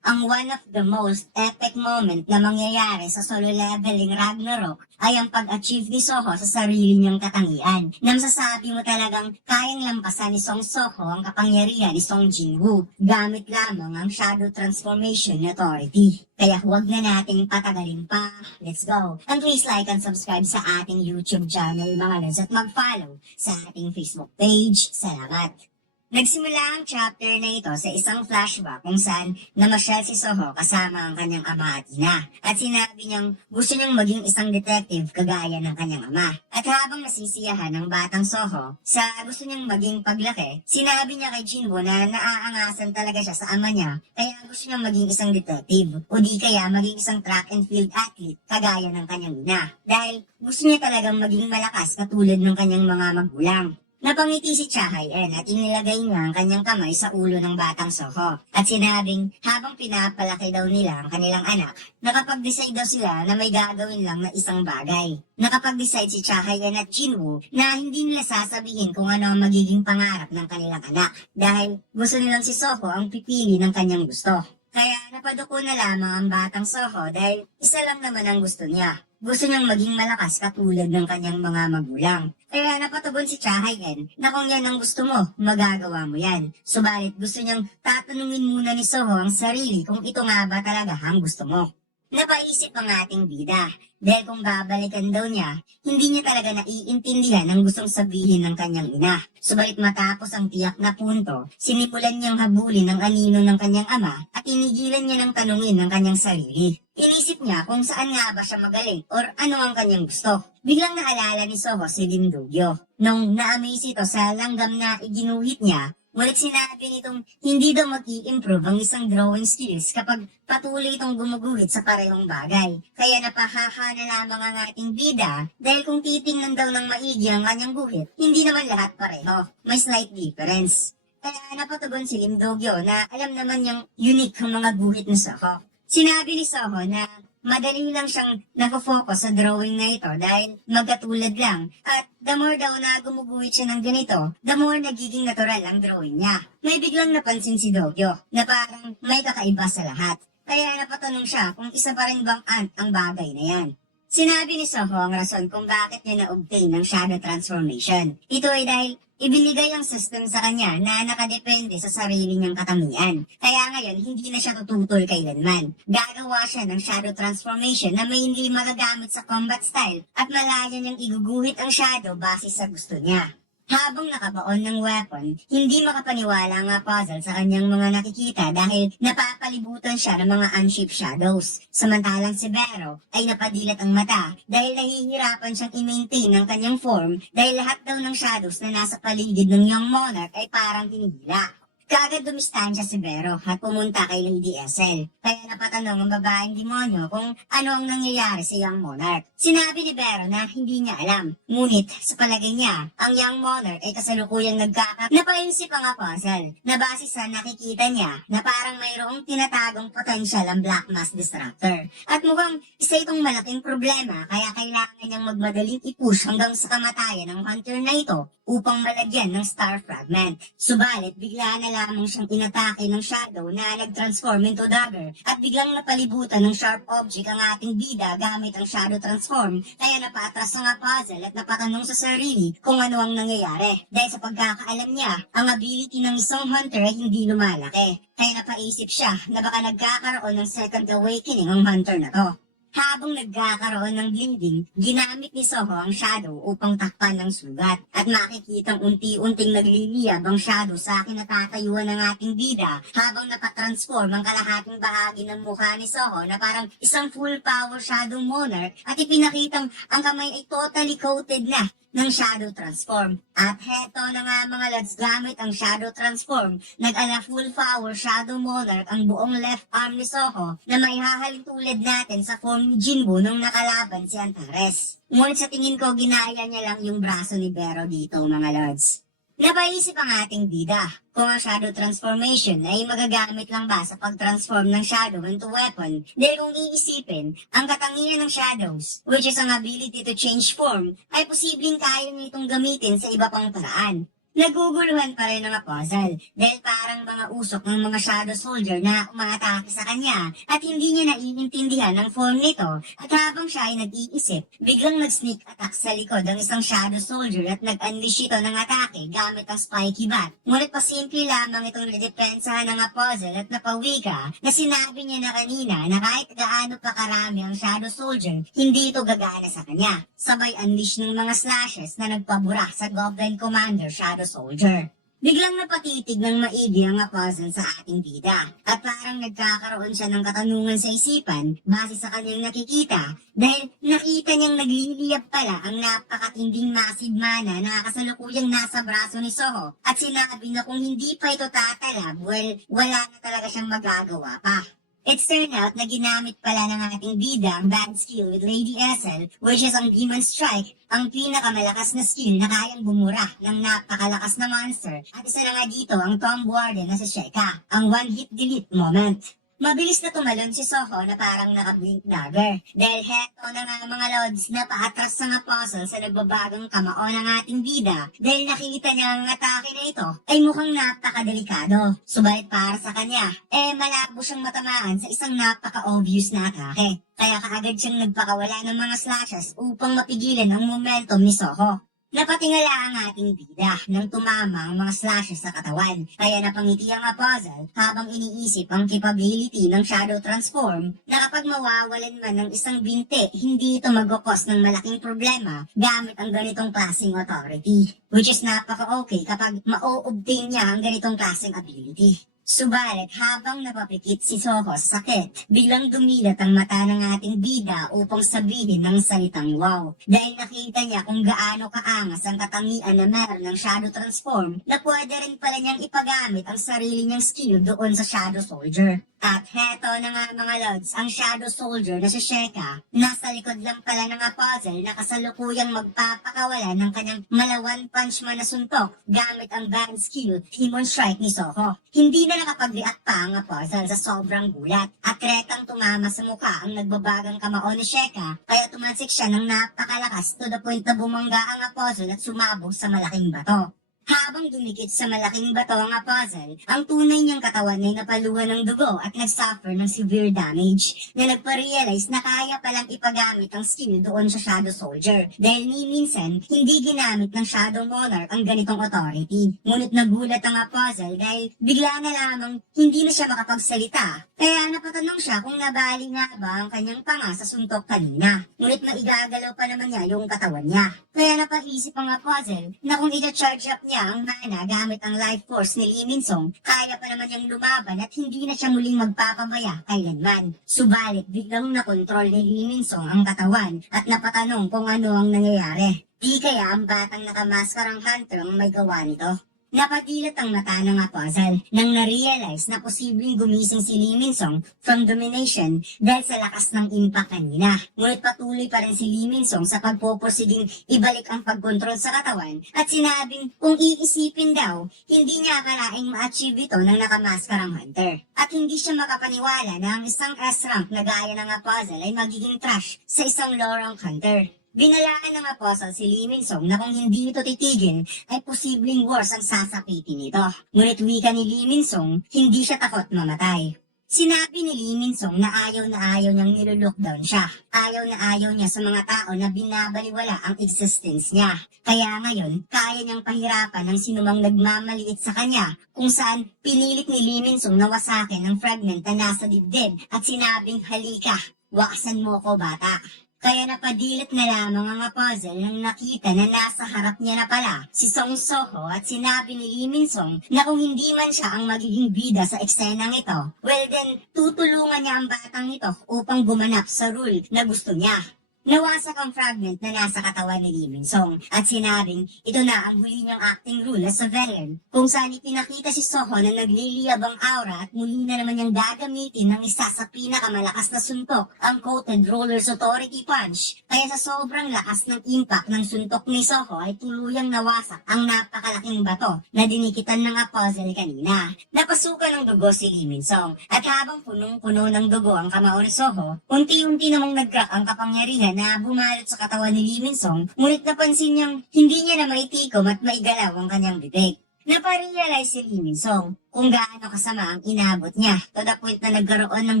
Ang one of the most epic moment na mangyayari sa solo leveling Ragnarok ay ang pag-achieve ni Soho sa sarili niyang katangian. Na masasabi mo talagang kayang lampasan ni Song Soho ang kapangyarihan ni Song Jinwoo gamit lamang ang Shadow Transformation Authority. Kaya huwag na nating patagalin pa. Let's go! And please like and subscribe sa ating YouTube channel mga lods at mag-follow sa ating Facebook page. Salamat! Nagsimula ang chapter na ito sa isang flashback kung saan namasyal si Soho kasama ang kanyang ama at ina. At sinabi niyang gusto niyang maging isang detective kagaya ng kanyang ama. At habang nasisiyahan ng batang Soho sa gusto niyang maging paglaki, sinabi niya kay Jinwoo na naaangasan talaga siya sa ama niya kaya gusto niyang maging isang detective o di kaya maging isang track and field athlete kagaya ng kanyang ina. Dahil gusto niya talagang maging malakas katulad ng kanyang mga magulang. Napangiti si Chahayen at inilagay niya ang kanyang kamay sa ulo ng batang Soho at sinabing habang pinapalaki daw nila ang kanilang anak, nakapag-decide daw sila na may gagawin lang na isang bagay. Nakapag-decide si Chahayen at Jinwoo na hindi nila sasabihin kung ano ang magiging pangarap ng kanilang anak dahil gusto nilang si Soho ang pipili ng kanyang gusto. Kaya napaduko na lamang ang batang Soho dahil isa lang naman ang gusto niya. Gusto niyang maging malakas katulad ng kanyang mga magulang. Kaya napatugon si Chahayen na kung yan ang gusto mo, magagawa mo yan. Subalit gusto niyang tatanungin muna ni Soho ang sarili kung ito nga ba talaga ang gusto mo. Napaisip ang ating bida. Dahil kung babalikan daw niya, hindi niya talaga naiintindihan ang gustong sabihin ng kanyang ina. Subalit matapos ang tiyak na punto, sinimulan niyang habulin ang anino ng kanyang ama at tinigilan niya ng tanungin ng kanyang sarili. Inisip niya kung saan nga ba siya magaling or ano ang kanyang gusto. Biglang naalala ni Soho si Lim Do-gyo. Nung na-amaze ito sa langgam na iginuhit niya, ngunit sinabi nitong hindi daw mag-i-improve ang isang drawing skills kapag patuloy itong gumuguhit sa parehong bagay. Kaya napahaha na lamang ang ating bida dahil kung titingnan daw ng maigi ang kanyang guhit, hindi naman lahat pareho. May slight difference. Kaya napatugon si Lim Do-gyo na alam naman niyang unique ang mga guhit ni Soho. Sinabi ni Soho na madali lang siyang nafo-focus sa drawing na ito dahil magkatulad lang at the more daw na gumuguhit siya ng ganito, the more nagiging natural ang drawing niya. May biglang napansin si Do-gyo na parang may kakaiba sa lahat. Kaya napatanong siya kung isa pa rin bang ang bagay na yan. Sinabi ni Soho ang rason kung bakit niya na-obtain ng shadow transformation. Ito ay dahil ibinigay ang system sa kanya na nakadepende sa sarili niyang katangian. Kaya ngayon, hindi na siya tututol kailanman. Gagawa siya ng shadow transformation na mainly magagamit sa combat style at malaya niyang iguguhit ang shadow base sa gusto niya. Habang nakabaon ng weapon, hindi makapaniwala nga puzzle sa kanyang mga nakikita dahil napapalibutan siya ng mga unshaped shadows. Samantalang si Bero ay napadilat ang mata dahil nahihirapan siyang i-maintain ang kanyang form dahil lahat daw ng shadows na nasa paligid ng Young Monarch ay parang tinigila. Kaagad dumistansya si Bero at pumunta kay Lady Essel. Kaya napatanong ang babaeng demonyo kung ano ang nangyayari sa Young Monarch. Sinabi ni Bero na hindi niya alam. Ngunit sa palagay niya, ang Young Monarch ay kasalukuyang Napaisip ang puzzle na base sa nakikita niya na parang mayroong tinatagong potential ang Black Mass Disruptor. At mukhang isa itong malaking problema kaya kailangan niyang magmadaling i-push hanggang sa kamatayan ng hunter na ito upang malagyan ng star fragment. Subalit, bigla na lamang siyang inatake ng shadow na nag-transform into dagger at biglang napalibutan ng sharp object ang ating bida gamit ang shadow transform kaya napaatras ang puzzle at napatanong sa sarili kung ano ang nangyayari. Dahil sa pagkakaalam niya, ang ability ng isang hunter ay hindi lumalaki. Kaya napaisip siya na baka nagkakaroon ng second awakening ang hunter na to. Habang nagkakaroon ng bleeding, ginamit ni Soho ang shadow upang takpan ng sugat at makikitang unti-unting nagliliyab ang shadow sa kinatatayuan ng ating bida habang napatransform ang kalahating bahagi ng mukha ni Soho na parang isang full power shadow monarch at ipinakitang ang kamay ay totally coated na ng shadow transform. At heto na nga mga lads, gamit ang shadow transform, nag-ala full power shadow monarch ang buong left arm ni Soho na maihahalin tulad natin sa form ni Jinwoo nung nakalaban si Antares. Ngunit sa tingin ko, ginaya niya lang yung braso ni Bero dito mga lords. Napaisip ang ating bida kung ang shadow transformation ay magagamit lang ba sa pag-transform ng shadow into weapon. Dahil kung iisipin, ang katangian ng shadows, which is ang ability to change form, ay posibleng kaya nitong gamitin sa iba pang paraan. Naguguluhan pa rin ang puzzle dahil parang mga usok ng mga shadow soldier na umaatake sa kanya at hindi niya naiintindihan ang form nito at habang siya ay nag-iisip, biglang nag-sneak attack sa likod ang isang shadow soldier at nag-unleash ito ng atake gamit ang spiky bat. Ngunit pasimple lamang itong nadepensahan ng puzzle at napawika na sinabi niya na kanina na kahit gaano pa karami ang shadow soldier, hindi ito gagana sa kanya. Sabay unleash ng mga slashes na nagpabura sa Goblin Commander Shadow Soldier. Biglang napatitig ng maigi ang puzzle sa ating bida at parang nagkakaroon siya ng katanungan sa isipan base sa kanyang nakikita dahil nakita niyang nagliliyap pala ang napakatinding massive mana na kasalukuyang nasa braso ni Soho at sinabi na kung hindi pa ito tatalab, well, wala na talaga siyang magagawa pa. It's turned out na ginamit pala ng ating bida ang bad skill with Lady Essel, which is ang Demon Strike, ang pinakamalakas na skill na kayang bumura ng napakalakas na monster. At isa na nga dito ang Tomb Warden na si Sheka, ang one-hit delete moment. Mabilis na tumalon si Soho na parang naka-blink dagger. Dahil heto na nga mga lods na paatras sa nga puzzle sa nagbabagang kamao ng ating bida. Dahil nakita niya ang atake na ito ay mukhang napakadelikado. Subalit para sa kanya, malabo siyang matamaan sa isang napaka-obvious na atake. Kaya kaagad siyang nagpakawala ng mga slashes upang mapigilan ang momentum ni Soho. Napatingala ang ating bida nang tumama ang mga slashes sa katawan, kaya napangiti ang puzzle habang iniisip ang capability ng Shadow Transform na kapag mawawalan man ng isang binte, hindi ito mag-cause ng malaking problema gamit ang ganitong klaseng authority, which is napaka-okay kapag ma-obtain niya ang ganitong klaseng ability. Subalit habang napapikit si Soho sa sakit, biglang dumilat ang mata ng ating bida upang sabihin ng salitang wow. Dahil nakita niya kung gaano kaangas ang katangian na meron ng Shadow Transform na pwede rin pala niyang ipagamit ang sarili niyang skill doon sa Shadow Soldier. At heto na nga mga lods, ang Shadow Soldier na si Sheka, nasa likod lang pala ng puzzle na kasalukuyang magpapakawala ng kanyang malawan punch man na suntok gamit ang band skill, Demon Strike ni Soho. Hindi na nakapag-react pa ang puzzle sa sobrang gulat at retang tumama sa mukha ang nagbabagang kamao ni Sheka kaya tumansik siya ng napakalakas to the point na bumangga ang puzzle at sumabog sa malaking bato. Habang dumikit sa malaking bato ang puzzle, ang tunay niyang katawan ay napaluhan ng dugo at nagsuffer ng severe damage na nagpa-realize na kaya palang ipagamit ang skill doon sa Shadow Soldier dahil ni minsan hindi ginamit ng Shadow Monarch ang ganitong authority. Ngunit nagulat ang puzzle dahil bigla na lamang hindi na siya makapagsalita. Kaya napatanong siya kung nabali nga ba ang kanyang panga sa suntok kanina. Ngunit maigagalaw pa naman niya yung katawan niya. Kaya napaisip ang puzzle na kung i-charge up niya ang mana gamit ang life force ni Lee Min-sung, kaya pa naman niyang lumaban at hindi na siya muling magpapamaya kailanman. Subalit biglang nakontrol ni Lee Min-sung ang katawan at napatanong kung ano ang nangyayari. Di kaya ang batang nakamaskarang hunter ang may gawa nito? Napadilat ang mata ng puzzle nang na-realize na posibleng gumising si Lee Min-sung from domination dahil sa lakas ng impact kanina. Ngunit patuloy pa rin si Lee Min-sung sa pagpoporsiging ibalik ang pagkontrol sa katawan at sinabing kung iisipin daw, hindi niya akalaing ma-achieve ito ng nakamaskarang hunter. At hindi siya makapaniwala na ang isang S-rank na gaya ng puzzle ay magiging trash sa isang low-rank hunter. Binalaan ng puzzle si Lee Min-sung na kung hindi ito titigil ay posibleng worse ang sasapitin nito. Ngunit wika ni Lee Min-sung, hindi siya takot mamatay. Sinabi ni Lee Min-sung na ayaw niyang nilolockdown siya. Ayaw niya sa mga tao na binabaliwala ang existence niya. Kaya ngayon, kaya niyang pahirapan ng sinumang nagmamaliit sa kanya kung saan pinilit ni Lee Min-sung na wasakin ang fragment na nasa dibdib at sinabing halika, wakasan mo ko bata. Kaya napadilat na lamang ang puzzle nang nakita na nasa harap niya na pala si Song Soho at sinabi ni Lee Min-sung na kung hindi man siya ang magiging bida sa eksenang ito, well then, tutulungan niya ang batang ito upang gumanap sa role na gusto niya. Nawasak ang fragment na nasa katawan ni Lee Min-sung at sinabing ito na ang huli niyang acting role as a villain kung saan ipinakita si Soho na nagliliyab ang aura at muli na naman niyang gagamitin ng isa sa pinakamalakas na suntok, ang Coated Roller's Authority Punch. Kaya sa sobrang lakas ng impact ng suntok ni Soho ay tuluyang nawasak ang napakalaking bato na dinikitan ng puzzle kanina. Napasukan ng dugo si Lee Min-sung at habang punong-puno ng dugo ang kamao ni Soho, unti-unti namang nag-crack ang kapangyarihan niya na bumalot sa katawan ni Lee Min-sung, ngunit napansin niyang hindi niya na maitikom at maigalaw ang kanyang bibig. Naparealize si Lee Min-sung kung gaano kasama ang inabot niya to the point na nagkaroon ng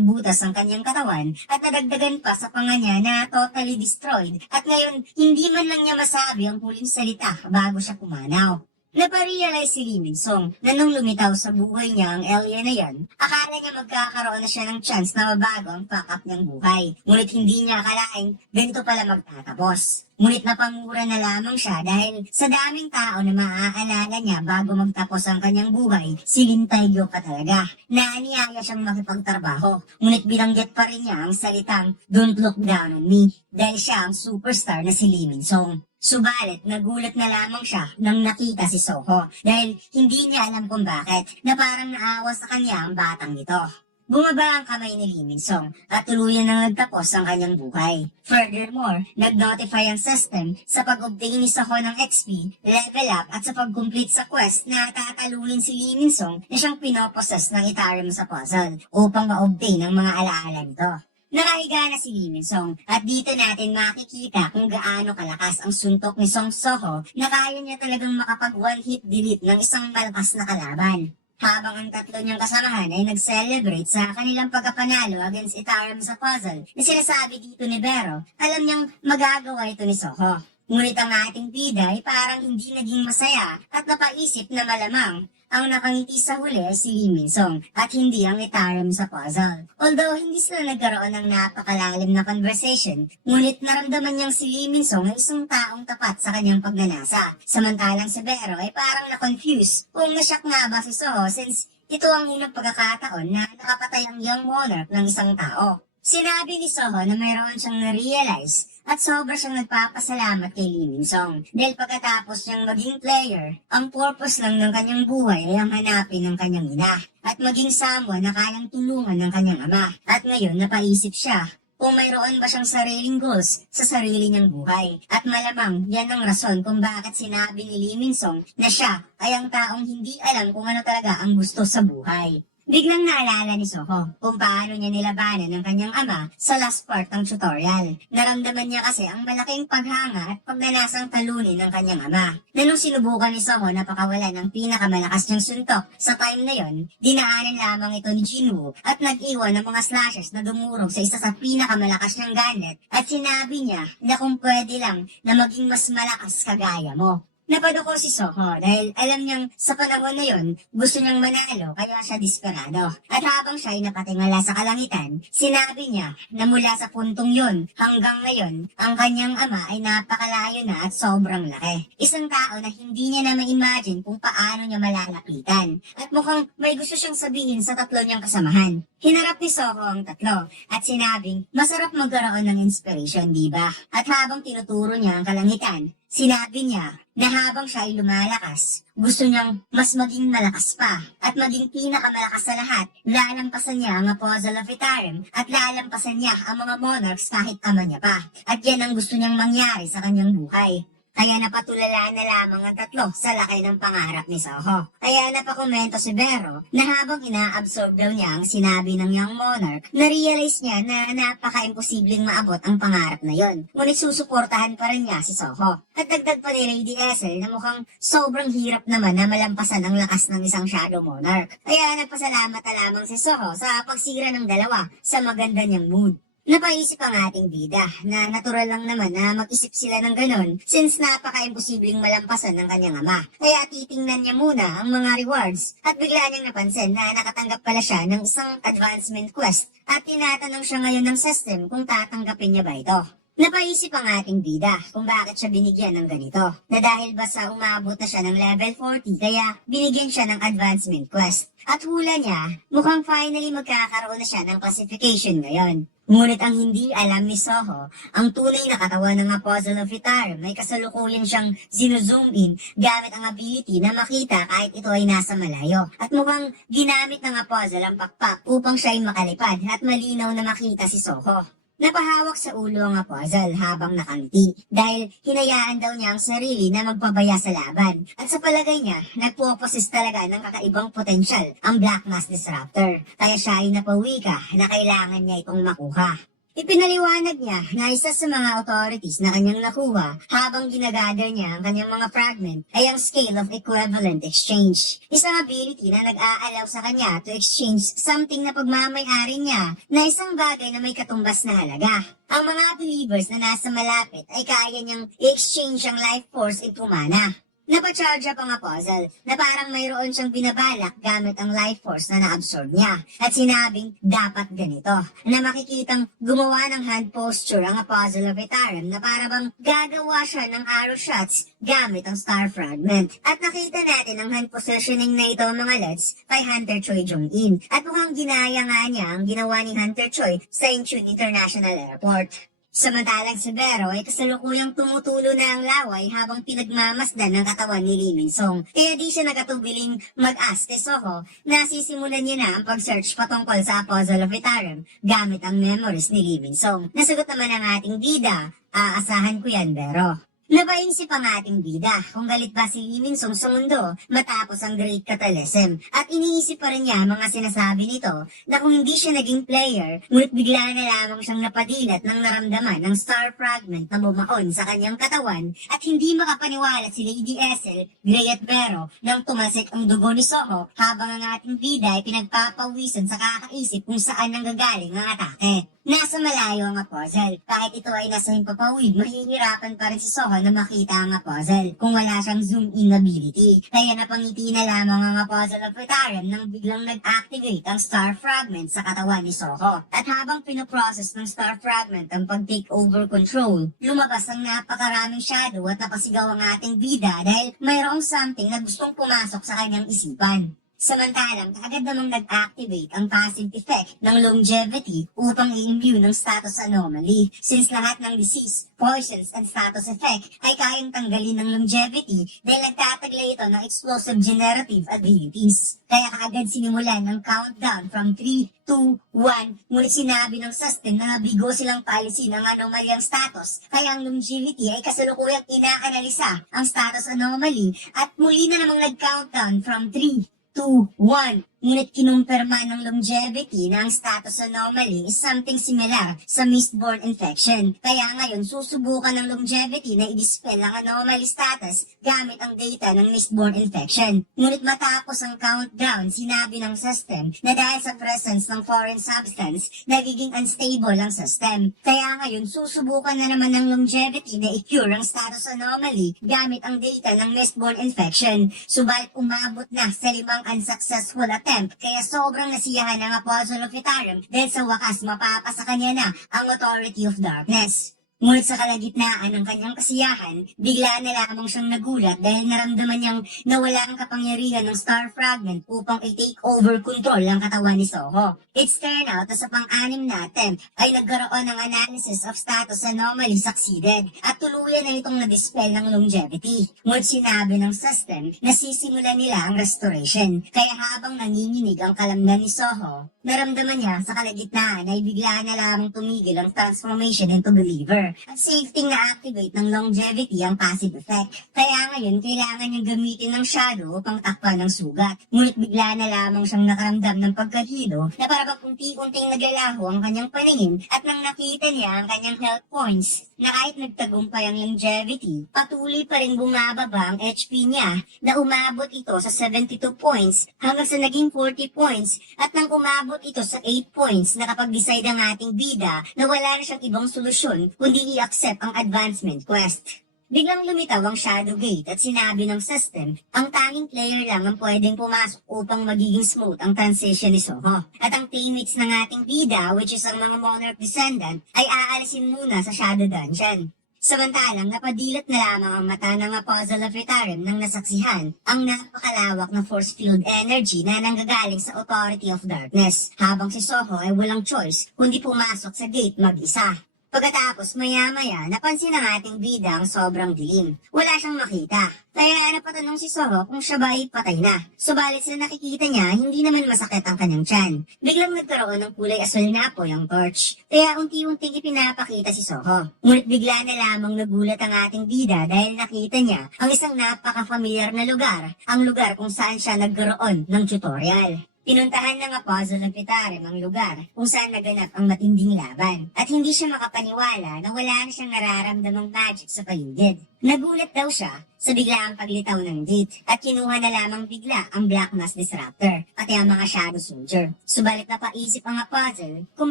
butas ang kanyang katawan at nadagdagan pa sa panga niya na totally destroyed at ngayon hindi man lang niya masabi ang huling salita bago siya pumanaw. Naparealize si Lee Min-sung na nung lumitaw sa buhay niya ang alien na yan, akala niya magkakaroon na siya ng chance na mabago ang pack-up niyang buhay. Ngunit hindi niya akalaing ganito pala magtatapos. Ngunit napamura na lamang siya dahil sa daming tao na maaalala niya bago magtapos ang kanyang buhay, si Lim Tae-gyo pa talaga. Naaniyaya siyang makipagtrabaho, ngunit binanggit pa rin niya ang salitang "Don't look down on me" dahil siya ang superstar na si Lee Min-sung. Subalit, nagulat na lamang siya nang nakita si Soho dahil hindi niya alam kung bakit na parang naawa sa kanya ang batang ito. Bumaba ang kamay ni Lee Min-sung at tuluyan na nagtapos ang kanyang buhay. Furthermore, nag-notify ang system sa pag-obtain ni Soho ng XP, level up at sa pag-complete sa quest na tatalunin si Lee Min-sung na siyang pinoposes ng Itarim sa puzzle upang ma-obtain ang mga alaala nito. Nakahiga na si Lee Min-sung at dito natin makikita kung gaano kalakas ang suntok ni Song Soho na kaya niya talagang makapag one-hit delete ng isang malakas na kalaban. Habang ang tatlo niyang kasamahan ay nag-celebrate sa kanilang pagkapanalo against Itarim sa puzzle na sinasabi dito ni Bero, alam niyang magagawa ito ni Soho. Ngunit ang ating bida ay parang hindi naging masaya at napaisip na malamang ang nakangiti sa huli ay si Lee Min-sung at hindi ang Itarim sa puzzle. Although hindi sila nagkaroon ng napakalalim na conversation, ngunit naramdaman niyang si Lee Min-sung ay isang taong tapat sa kanyang pagnanasa. Samantalang si Bero ay parang na-confuse kung nasyak nga ba si Soho since ito ang unang pagkakataon na nakapatay ang young monarch ng isang tao. Sinabi ni Soho na mayroon siyang na-realize at sobra siyang nagpapasalamat kay Lee Min-sung dahil pagkatapos niyang maging player, ang purpose lang ng kanyang buhay ay ang hanapin ng kanyang ina at maging someone na kayang tulungan ng kanyang ama. At ngayon napaisip siya kung mayroon ba siyang sariling goals sa sarili niyang buhay. At malamang yan ang rason kung bakit sinabi ni Lee Min-sung na siya ay ang taong hindi alam kung ano talaga ang gusto sa buhay. Biglang naalala ni Soho kung paano niya nilabanan ng kanyang ama sa last part ng tutorial. Naramdaman niya kasi ang malaking paghanga at pagnanasang talunin ng kanyang ama. Na nung sinubukan ni Soho na pakawalan ng pinakamalakas niyang suntok sa time na yon, dinaanan lamang ito ni Jinwoo at nag-iwan ng mga slashes na dumurog sa isa sa pinakamalakas niyang gadget at sinabi niya na kung pwede lang na maging mas malakas kagaya mo. Napaduko si Soho dahil alam niyang sa panahon na yon gusto niyang manalo kaya siya desperado. At habang siya ay nakatingala sa kalangitan, sinabi niya na mula sa puntong yon hanggang ngayon, ang kanyang ama ay napakalayo na at sobrang laki. Isang tao na hindi niya na ma-imagine kung paano niya malalapitan. At mukhang may gusto siyang sabihin sa tatlo niyang kasamahan. Hinarap ni Soho ang tatlo at sinabing masarap magkaroon ng inspiration, diba? At habang tinuturo niya ang kalangitan, sinabi niya na habang siya ay lumalakas, gusto niyang mas maging malakas pa at maging pinakamalakas sa lahat. Lalampasan niya ang Puzzle of Itarim at lalampasan niya ang mga monarchs kahit ama niya pa. At yan ang gusto niyang mangyari sa kanyang buhay. Kaya napatulalaan na lamang ang tatlo sa laki ng pangarap ni Soho. Kaya napakomento si Bero na habang ina-absorb daw niya ang sinabi ng young monarch, na-realize niya na napaka-imposibleng maabot ang pangarap na yon. Ngunit susuportahan pa rin niya si Soho. At dagdag pa ni Lady Essel na mukhang sobrang hirap naman na malampasan ang lakas ng isang shadow monarch. Kaya nagpasalamat na lamang si Soho sa pagsira ng dalawa sa maganda niyang mood. Napaisip ang ating bida na natural lang naman na mag-isip sila ng ganon since napaka-imposibleng malampasan ng kanyang ama. Kaya titingnan niya muna ang mga rewards at bigla niyang napansin na nakatanggap pala siya ng isang advancement quest at tinatanong siya ngayon ng system kung tatanggapin niya ba ito. Napaisip ang ating bida kung bakit siya binigyan ng ganito. Na dahil ba sa umabot na siya ng level 40 kaya binigyan siya ng advancement quest. At hula niya, mukhang finally magkakaroon na siya ng classification ngayon. Ngunit ang hindi alam ni Soho, ang tunay na katawan ng Puzzle of Itarim may kasalukuyan siyang zino-zoom in gamit ang ability na makita kahit ito ay nasa malayo. At mukhang ginamit ng puzzle ang pakpak upang siya ay makalipad at malinaw na makita si Soho. Napahawak sa ulo ang puzzle habang nakangiti dahil hinayaan daw niya ang sarili na magpabaya sa laban. At sa palagay niya, nagpo-possess talaga ng kakaibang potensyal ang Black Mass Disruptor. Kaya siya ay napawika na kailangan niya itong makuha. Ipinaliwanag niya na isa sa mga authorities na kanyang nakuha habang ginagather niya ang kanyang mga fragment ay ang scale of equivalent exchange. Isang ability na nag-aalaw sa kanya to exchange something na pagmamay-ari niya na isang bagay na may katumbas na halaga. Ang mga believers na nasa malapit ay kaya niyang i-exchange ang life force into mana. Napacharge pa nga puzzle na parang mayroon siyang binabalak gamit ang life force na na-absorb niya. At sinabing dapat ganito na makikitang gumawa ng hand posture ang puzzle of Etarim na para bang gagawa siya ng arrow shots gamit ang star fragment. At nakita natin ang hand positioning na ito mga lads kay Hunter Choi Jong-in. At mukhang ginaya nga niya ang ginawa ni Hunter Choi sa Incheon International Airport. Samantalang si Vero ay kasalukuyang tumutulo na ang laway habang pinagmamasdan ng katawan ni Lee Min-song. Kaya di siya nagatubiling mag-ask kay Soho na sisimulan niya na ang pag-search patungkol sa Puzzle of Etarim gamit ang memories ni Lee Min-song. Nasagot naman ang ating bida, aasahan ko yan Vero. Napaisip ang ating bida kung galit ba si Lee Min-song sa mundo matapos ang Great Catalysm at iniisip pa rin niya mga sinasabi nito na kung hindi siya naging player, ngunit bigla na lamang siyang napadilat ng naramdaman ng star fragment na bumaon sa kanyang katawan at hindi makapaniwala si Lady Essel, Gray at Vero nang tumasik ang dugo ni Soho habang ang ating bida ay pinagpapawisan sa kakaisip kung saan nanggagaling ang atake. Nasa malayo ang puzzle. Kahit ito ay nasa himpapawid, mahihirapan pa rin si Soho na makita ang puzzle kung wala siyang zoom-in ability. Kaya napangiti na lamang ang puzzle of Etarim nang biglang nag-activate ang star fragment sa katawan ni Soho. At habang pinoprocess ng star fragment ang pag-take over control, lumabas ang napakaraming shadow at napasigaw ang ating bida dahil mayroong something na gustong pumasok sa kanyang isipan. Samantalang, agad namang nag-activate ang passive effect ng longevity upang i-immune ng status anomaly since lahat ng disease, poisons, and status effect ay kayang tanggalin ng longevity dahil nagtataglay ito ng explosive generative abilities. Kaya kaagad sinimulan ng countdown from 3, 2, 1, ngunit sinabi ng system na nabigo silang policy ng anomalyang status kaya ang longevity ay kasalukuyang inaanalisa ang status anomaly at muli na namang nag-countdown from 3, 2, 1. Ngunit kinumpirma ng longevity na ang status anomaly is something similar sa mistborn infection. Kaya ngayon, susubukan ng longevity na i-dispel ang anomaly status gamit ang data ng mistborn infection. Ngunit matapos ang countdown, sinabi ng system na dahil sa presence ng foreign substance, nagiging unstable ang system. Kaya ngayon, susubukan na naman ng longevity na i-cure ang status anomaly gamit ang data ng mistborn infection. Subalit umabot na sa 5 unsuccessful attempts kaya sobrang nasiyahan ang Puzzle of Etarim dahil sa wakas mapapasa kanya na ang Authority of Darkness. Ngunit sa kalagitnaan ng kanyang kasiyahan, bigla na lamang siyang nagulat dahil naramdaman niyang nawala ang kapangyarihan ng star fragment upang i-take over control ang katawan ni Soho. It's turned out na sa pang-anim na attempt ay nagkaroon ng analysis of status anomaly succeeded at tuluyan na itong na-dispel ng longevity. Ngunit sinabi ng system na sisimulan nila ang restoration. Kaya habang nanginginig ang kalamnan ni Soho, naramdaman niya sa kalagitnaan ay bigla na lamang tumigil ang transformation into believer. At safety na-activate ng longevity ang passive effect. Kaya ngayon, kailangan niyang gamitin ng shadow upang takpan ng sugat. Ngunit bigla na lamang siyang nakaramdam ng pagkahilo na parang unti-unting naglalaho ang kanyang paningin at nang nakita niya ang kanyang health points na kahit nagtagumpay ang longevity, patuloy pa rin bumababa ang HP niya na umabot ito sa 72 points hanggang sa naging 40 points at nang umabot ito sa 8 points na kapag decide ang ating bida na wala na siyang ibang solusyon kundi i-accept ang advancement quest. Biglang lumitaw ang Shadow Gate at sinabi ng system, ang tanging player lang ang pwedeng pumasok upang magiging smooth ang transition ni Soho. At ang teammates ng ating bida, which is ang mga Monarch Descendant, ay aalisin muna sa Shadow Dungeon. Samantalang napadilat na lamang ang mata ng Puzzle of Etarim nang nasaksihan ang napakalawak na force field energy na nanggagaling sa Authority of Darkness, habang si Soho ay walang choice kundi pumasok sa gate mag-isa. Pagkatapos maya-maya, napansin ng ating bida ang sobrang dilim. Wala siyang makita. Kaya napatanong si Soho kung siya ba ay patay na. Subalit sa nakikita niya, hindi naman masakit ang kanyang tiyan. Biglang nagkaroon ng kulay asul na apoy ang torch. Kaya unti-unting ipinapakita si Soho. Ngunit bigla na lamang nagulat ang ating bida dahil nakita niya ang isang napaka-familiar na lugar. Ang lugar kung saan siya nagkaroon ng tutorial. Pinuntahan ng Apostol ng Pitarim ang lugar kung saan naganap ang matinding laban at hindi siya makapaniwala na wala na siyang nararamdamang magic sa paligid. Nagulat daw siya sa biglaang paglitaw ng gate at kinuha na lamang bigla ang Black Mass Disruptor pati ang mga Shadow Soldier. Subalit napaisip ang Apostle kung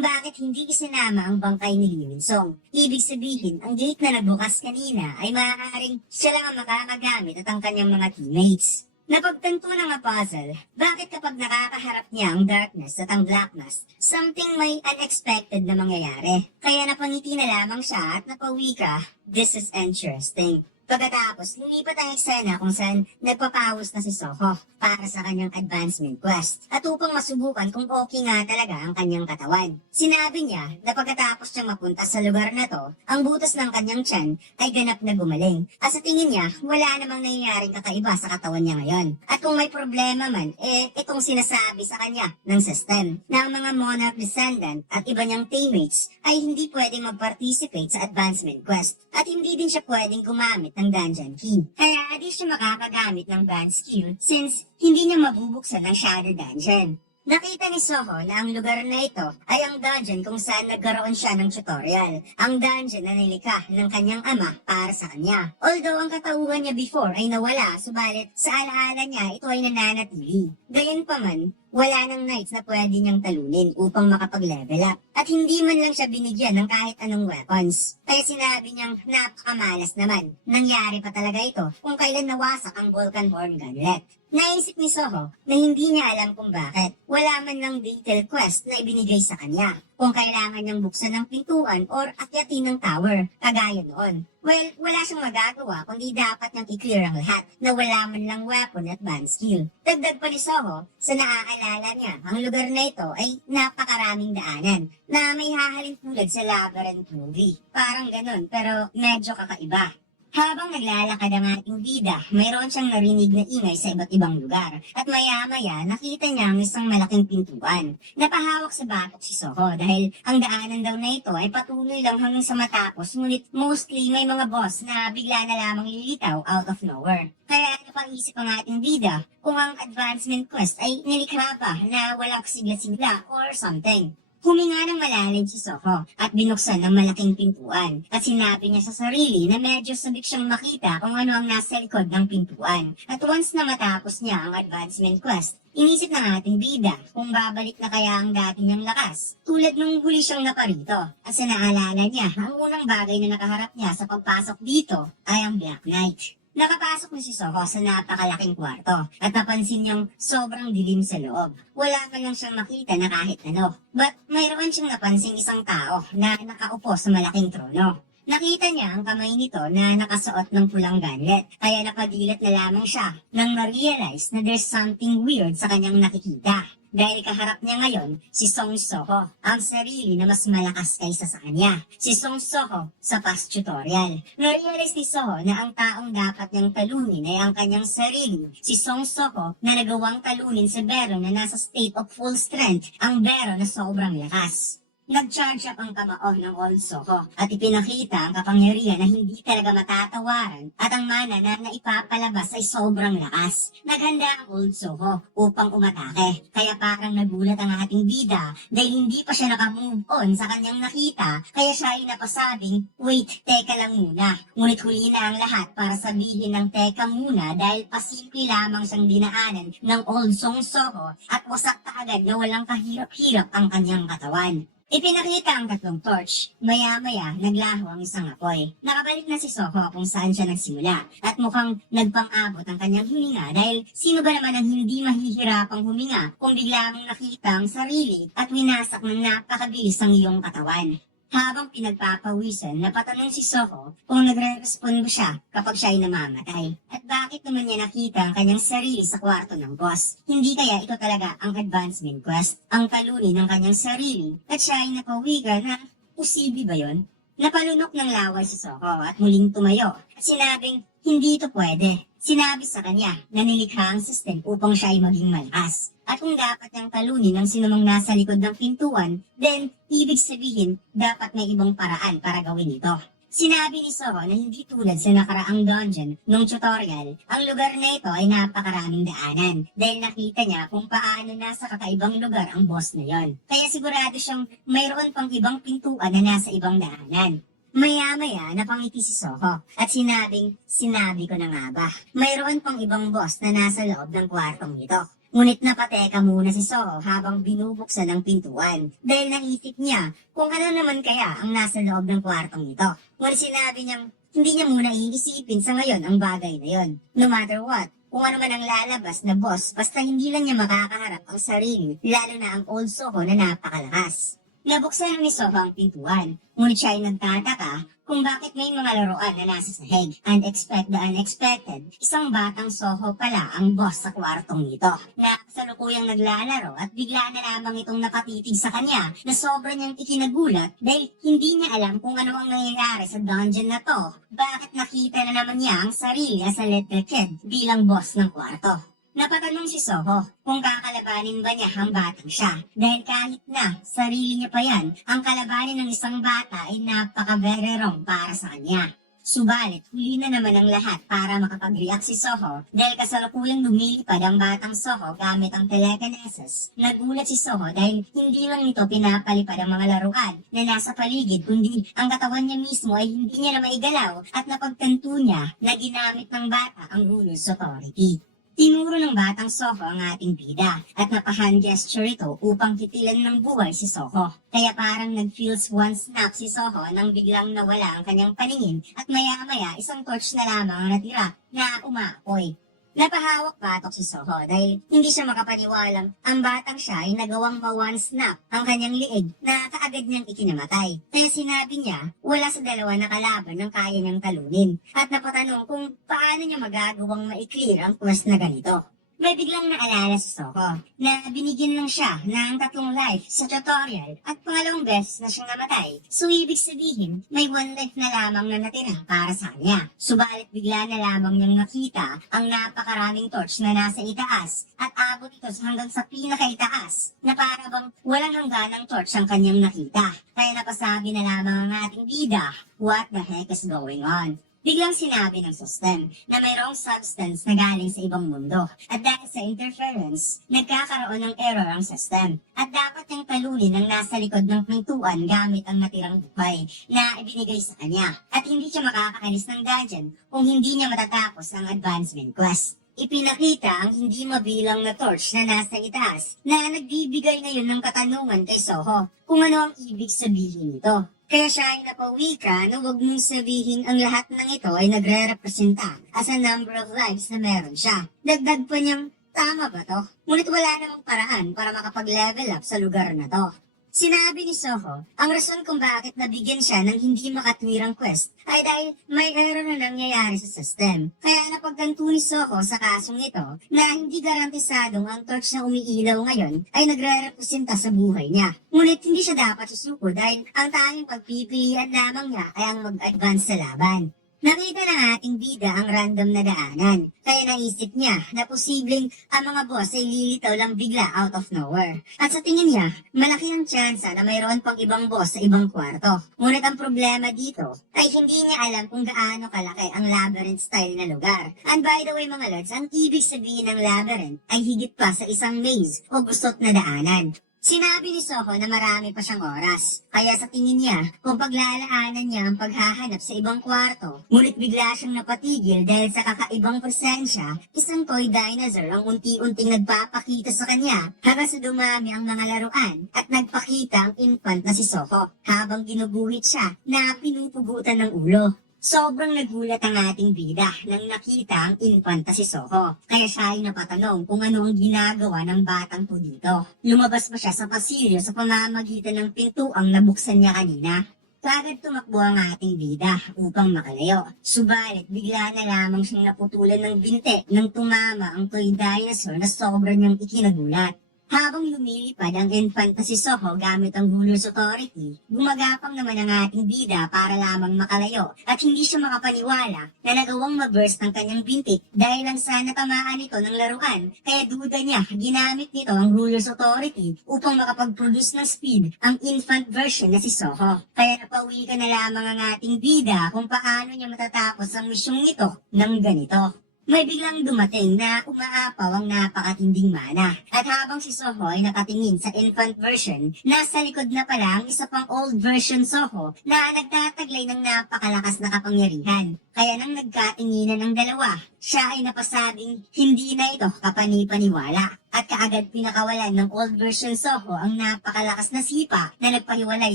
bakit hindi isinama ang bangkay ni Liwinsong. Ibig sabihin, ang gate na nagbukas kanina ay maaaring siya lang ang makakagamit at ang kanyang mga teammates. Napagtanto ng Apostle, bakit kapag nakakaharap niya ang darkness at ang black mass, something may unexpected na mangyayari. Kaya napangiti na lamang siya at napawika, "This is interesting." Pagkatapos, lumipat ang eksena kung saan nagpapawos na si Soho para sa kanyang advancement quest at upang masubukan kung okay nga talaga ang kanyang katawan. Sinabi niya na pagkatapos niyang mapunta sa lugar na to, ang butas ng kanyang tiyan ay ganap na gumaling. At sa tingin niya, wala namang nangyayaring kakaiba sa katawan niya ngayon. At kung may problema man, itong sinasabi sa kanya ng system na ang mga Monarch Descendant at iba niyang teammates ay hindi pwedeng mag-participate sa advancement quest at hindi din siya pwedeng gumamit ng dungeon key. Kaya di siya makakagamit ng band skill since hindi niya mabubuksan ang shadow dungeon. Nakita ni Soho na ang lugar na ito ay ang dungeon kung saan nagkaroon siya ng tutorial. Ang dungeon na nilikha ng kanyang ama para sa kanya. Although ang katauhan niya before ay nawala, subalit sa alaala niya ito ay nananatili. Gayunpaman, wala nang knights na pwede niyang talunin upang makapag-level up. At hindi man lang siya binigyan ng kahit anong weapons. Kaya sinabi niyang napakamalas naman. Nangyari pa talaga ito kung kailan nawasak ang Vulcan Horn Gunlet. Naisip ni Soho na hindi niya alam kung bakit. Wala man lang detail quest na ibinigay sa kanya. Kung kailangan niyang buksan ng pintuan or akyatin ng tower, kagaya noon. Well, wala siyang magagawa kundi dapat niyang i-clear ang lahat na wala man lang weapon at band skill. Dagdag pa ni Soho, sa naaalala niya, ang lugar na ito ay napakaraming daanan na may hahalin tulad sa Labyrinth movie. Parang ganun, pero medyo kakaiba. Habang naglalakad ang ating bida, mayroon siyang narinig na ingay sa iba't ibang lugar. At maya-maya, nakita niya ang isang malaking pintuan. Napahawak sa batok si Soho dahil ang daanan daw na ito ay patuloy lang hanggang sa matapos. Ngunit mostly may mga boss na bigla na lamang lilitaw out of nowhere. Kaya napaisip ang ating bida kung ang advancement quest ay nilikha pa na walang sigla-sigla or something. Huminga ng malalim si Soho at binuksan ang malaking pintuan at sinabi niya sa sarili na medyo sabik siyang makita kung ano ang nasa likod ng pintuan. At once na matapos niya ang advancement quest, inisip ng ating bida kung babalik na kaya ang dati niyang lakas. Tulad nung huli siyang naparito at sa naalala niya, ang unang bagay na nakaharap niya sa pagpasok dito ay ang Black Knight. Nakapasok na si Soho sa napakalaking kwarto at napansin niyang sobrang dilim sa loob. Wala man lang siyang makita na kahit ano. But mayroon siyang napansing isang tao na nakaupo sa malaking trono. Nakita niya ang kamay nito na nakasuot ng pulang gunlet, kaya napadilat na lamang siya nang na-realize na there's something weird sa kanyang nakikita. Dahil kaharap niya ngayon si Song Soho, ang sarili na mas malakas kaysa sa kanya. Si Song Soho sa past tutorial. Na-realize ni Soho na ang taong dapat niyang talunin ay ang kanyang sarili. Si Song Soho na nagawang talunin si Bero na nasa state of full strength, ang Bero na sobrang lakas. Nag-charge up ang kamao ng Old Soho at ipinakita ang kapangyarihan na hindi talaga matatawaran at ang mana na naipapalabas ay sobrang lakas. Naghanda ang Old Soho upang umatake. Kaya parang nagulat ang ating bida dahil hindi pa siya nakamove on sa kanyang nakita kaya siya ay napasabing, "Wait, teka lang muna." Ngunit huli na ang lahat para sabihin ng teka muna dahil pasimple lamang siyang dinaanan ng Old Song Soho at wasak na agad na walang kahirap-hirap ang kanyang katawan. Ipinakita ang tatlong torch. Maya-maya, naglaho ang isang apoy. Nakabalik na si Soho kung saan siya nagsimula at mukhang nagpang-abot ang kanyang huminga dahil sino ba naman ang hindi mahihirapang huminga kung bigla mong nakita ang sarili at winasak ng napakabilis ang iyong katawan. Habang pinagpapawisan, napatanong si Soho kung nagre-respond ba siya kapag siya ay namamatay. At bakit naman niya nakita ang kanyang sarili sa kwarto ng boss? Hindi kaya ito talaga ang advancement quest, ang talunin ng kanyang sarili at siya ay napawiga na posible ba yun? Napalunok ng laway si Soho at muling tumayo at sinabing hindi ito pwede. Sinabi sa kanya na nilikha ang system upang siya ay maging malakas. At kung dapat niyang talunin ang sinumang nasa likod ng pintuan, then ibig sabihin dapat may ibang paraan para gawin ito. Sinabi ni Soho na hindi tulad sa nakaraang dungeon nung tutorial, ang lugar na ito ay napakaraming daanan dahil nakita niya kung paano nasa kakaibang lugar ang boss na yon. Kaya sigurado siyang mayroon pang ibang pintuan na nasa ibang daanan. Maya-maya napangiti si Soho at sinabi ko na nga ba, mayroon pang ibang boss na nasa loob ng kwartong ito. Ngunit napateka muna si Soho habang binubuksan ang pintuan dahil naisip niya kung ano naman kaya ang nasa loob ng kwartong ito. Ngunit sinabi niyang hindi niya muna iisipin sa ngayon ang bagay na yon. No matter what, kung ano man ang lalabas na boss, basta hindi lang niya makakaharap ang sarili, lalo na ang old Soho na napakalakas. Nabuksan ni Soho ang pintuan, ngunit siya ay nagtataka kung bakit may mga laruan na nasa sahig. Unexpected the unexpected, isang batang Soho pala ang boss sa kwartong nito, na kasalukuyang naglalaro at bigla na lamang itong nakatitig sa kanya na sobra niyang ikinagulat dahil hindi niya alam kung ano ang nangyayari sa dungeon na to. Bakit nakita na naman niya ang sarili as a little kid bilang boss ng kwarto? Napatanong si Soho kung kakalabanin ba niya ang batang siya dahil kahit na sarili niya pa yan, ang kalabanin ng isang bata ay napaka-very wrong para sa kanya. Subalit, huli na naman ang lahat para makapag-react si Soho dahil kasalukuyang lumilipad ang batang Soho gamit ang telekinesis. Nagulat si Soho dahil hindi lang nito pinapalipad ang mga laruan na nasa paligid kundi ang katawan niya mismo ay hindi niya na maigalaw at napagtanto niya na ginamit ng bata ang rules authority. Tinuro ng batang Soho ang ating bida at napahand gesture ito upang kitilan ng buhay si Soho. Kaya parang nag-feels one snap si Soho nang biglang nawala ang kanyang paningin at maya-maya isang torch na lamang ang natira na umaapoy. Napahawak batok si Soho dahil hindi siya makapaniwalang ang batang siya ay nagawang ma-one snap ang kanyang liig na kaagad niyang ikinamatay. Kaya sinabi niya, wala sa dalawa na kalaban ng kaya niyang talunin at napatanong kung paano niya magagawang ma-clear ang quest na ganito. May biglang naalala si Soho na binigyan lang siya ng 3 life sa tutorial at pangalawang beses na siyang namatay. So ibig sabihin, may 1 life na lamang na natira para sa kanya. Subalit bigla na lamang niyang nakita ang napakaraming torch na nasa itaas at abot ito hanggang sa pinakaitaas na para bang walang hangganang torch ang kanyang nakita. Kaya napasabi na lamang ang ating bida, what the heck is going on? Biglang sinabi ng system na mayroong substance na galing sa ibang mundo at dahil sa interference, nagkakaroon ng error ang system at dapat niyang talunin ang nasa likod ng pintuan gamit ang natirang buhay na ibinigay sa kanya at hindi siya makakaalis ng dungeon kung hindi niya matatapos ang advancement quest. Ipinakita ang hindi mabilang na torch na nasa itaas na nagbibigay ngayon ng katanungan kay Soho kung ano ang ibig sabihin nito. Kaya siya ay napawika na huwag mong sabihin ang lahat ng ito ay nagre-representa as a number of lives na meron siya. Dagdag pa niyang, tama ba to? Ngunit wala namang paraan para makapag-level up sa lugar na to. Sinabi ni Soho, ang rason kung bakit nabigyan siya ng hindi makatwirang quest ay dahil may error na nangyayari sa system. Kaya napagtanto ni Soho sa kasong ito na hindi garantisadong ang torch na umiilaw ngayon ay nagre-representa sa buhay niya. Ngunit hindi siya dapat susuko dahil ang tanging pagpipilian lamang niya ay ang mag-advance sa laban. Nakita ng ating bida ang random na daanan, kaya naisip niya na posibleng ang mga boss ay lilitaw lang bigla out of nowhere. At sa tingin niya, malaki ang tsansa na mayroon pang ibang boss sa ibang kwarto. Ngunit ang problema dito ay hindi niya alam kung gaano kalaki ang labyrinth style na lugar. And by the way mga lords, ang ibig sabihin ng labyrinth ay higit pa sa isang maze o gusot na daanan. Sinabi ni Soho na marami pa siyang oras, kaya sa tingin niya kung paglalaanan niya ang paghahanap sa ibang kwarto. Ngunit bigla siyang napatigil dahil sa kakaibang presensya, isang toy dinosaur ang unti-unting nagpapakita sa kanya hanggang sa dumami ang mga laruan at nagpakita ang infant na si Soho habang ginuguhit siya na pinupugutan ng ulo. Sobrang nagulat ang ating bida nang nakita ang infant na si Soho. Kaya siya ay napatanong kung ano ang ginagawa ng batang to dito. Lumabas ba siya sa pasilyo sa pamamagitan ng pintuang nabuksan niya kanina? Kagad tumakbo ang ating bida upang makalayo. Subalit bigla na lamang siyang naputulan ng binte nang tumama ang toy dinosaur na sobrang niyang ikinagulat. Habang lumilipad ang infant na si Soho gamit ang ruler's authority, gumagapang naman ang ating bida para lamang makalayo at hindi siya makapaniwala na nagawang ma-burst ang kanyang bintik dahil lang sa natamaan nito ng laruan, kaya duda niya ginamit nito ang ruler's authority upang makapag-produce ng speed ang infant version na si Soho. Kaya napawi ka na lamang ang ating bida kung paano niya matatapos ang misyong ito ng ganito. May biglang dumating na umaapaw ang napakatinding mana. At habang si Soho ay nakatingin sa infant version, nasa likod na pala ang isa pang old version Soho na nagtataglay ng napakalakas na kapangyarihan. Kaya nang nagkatinginan ang dalawa, siya ay napasabing hindi na ito kapani-paniwala. At kaagad pinakawalan ng old version Soho ang napakalakas na sipa na nagpahiwalay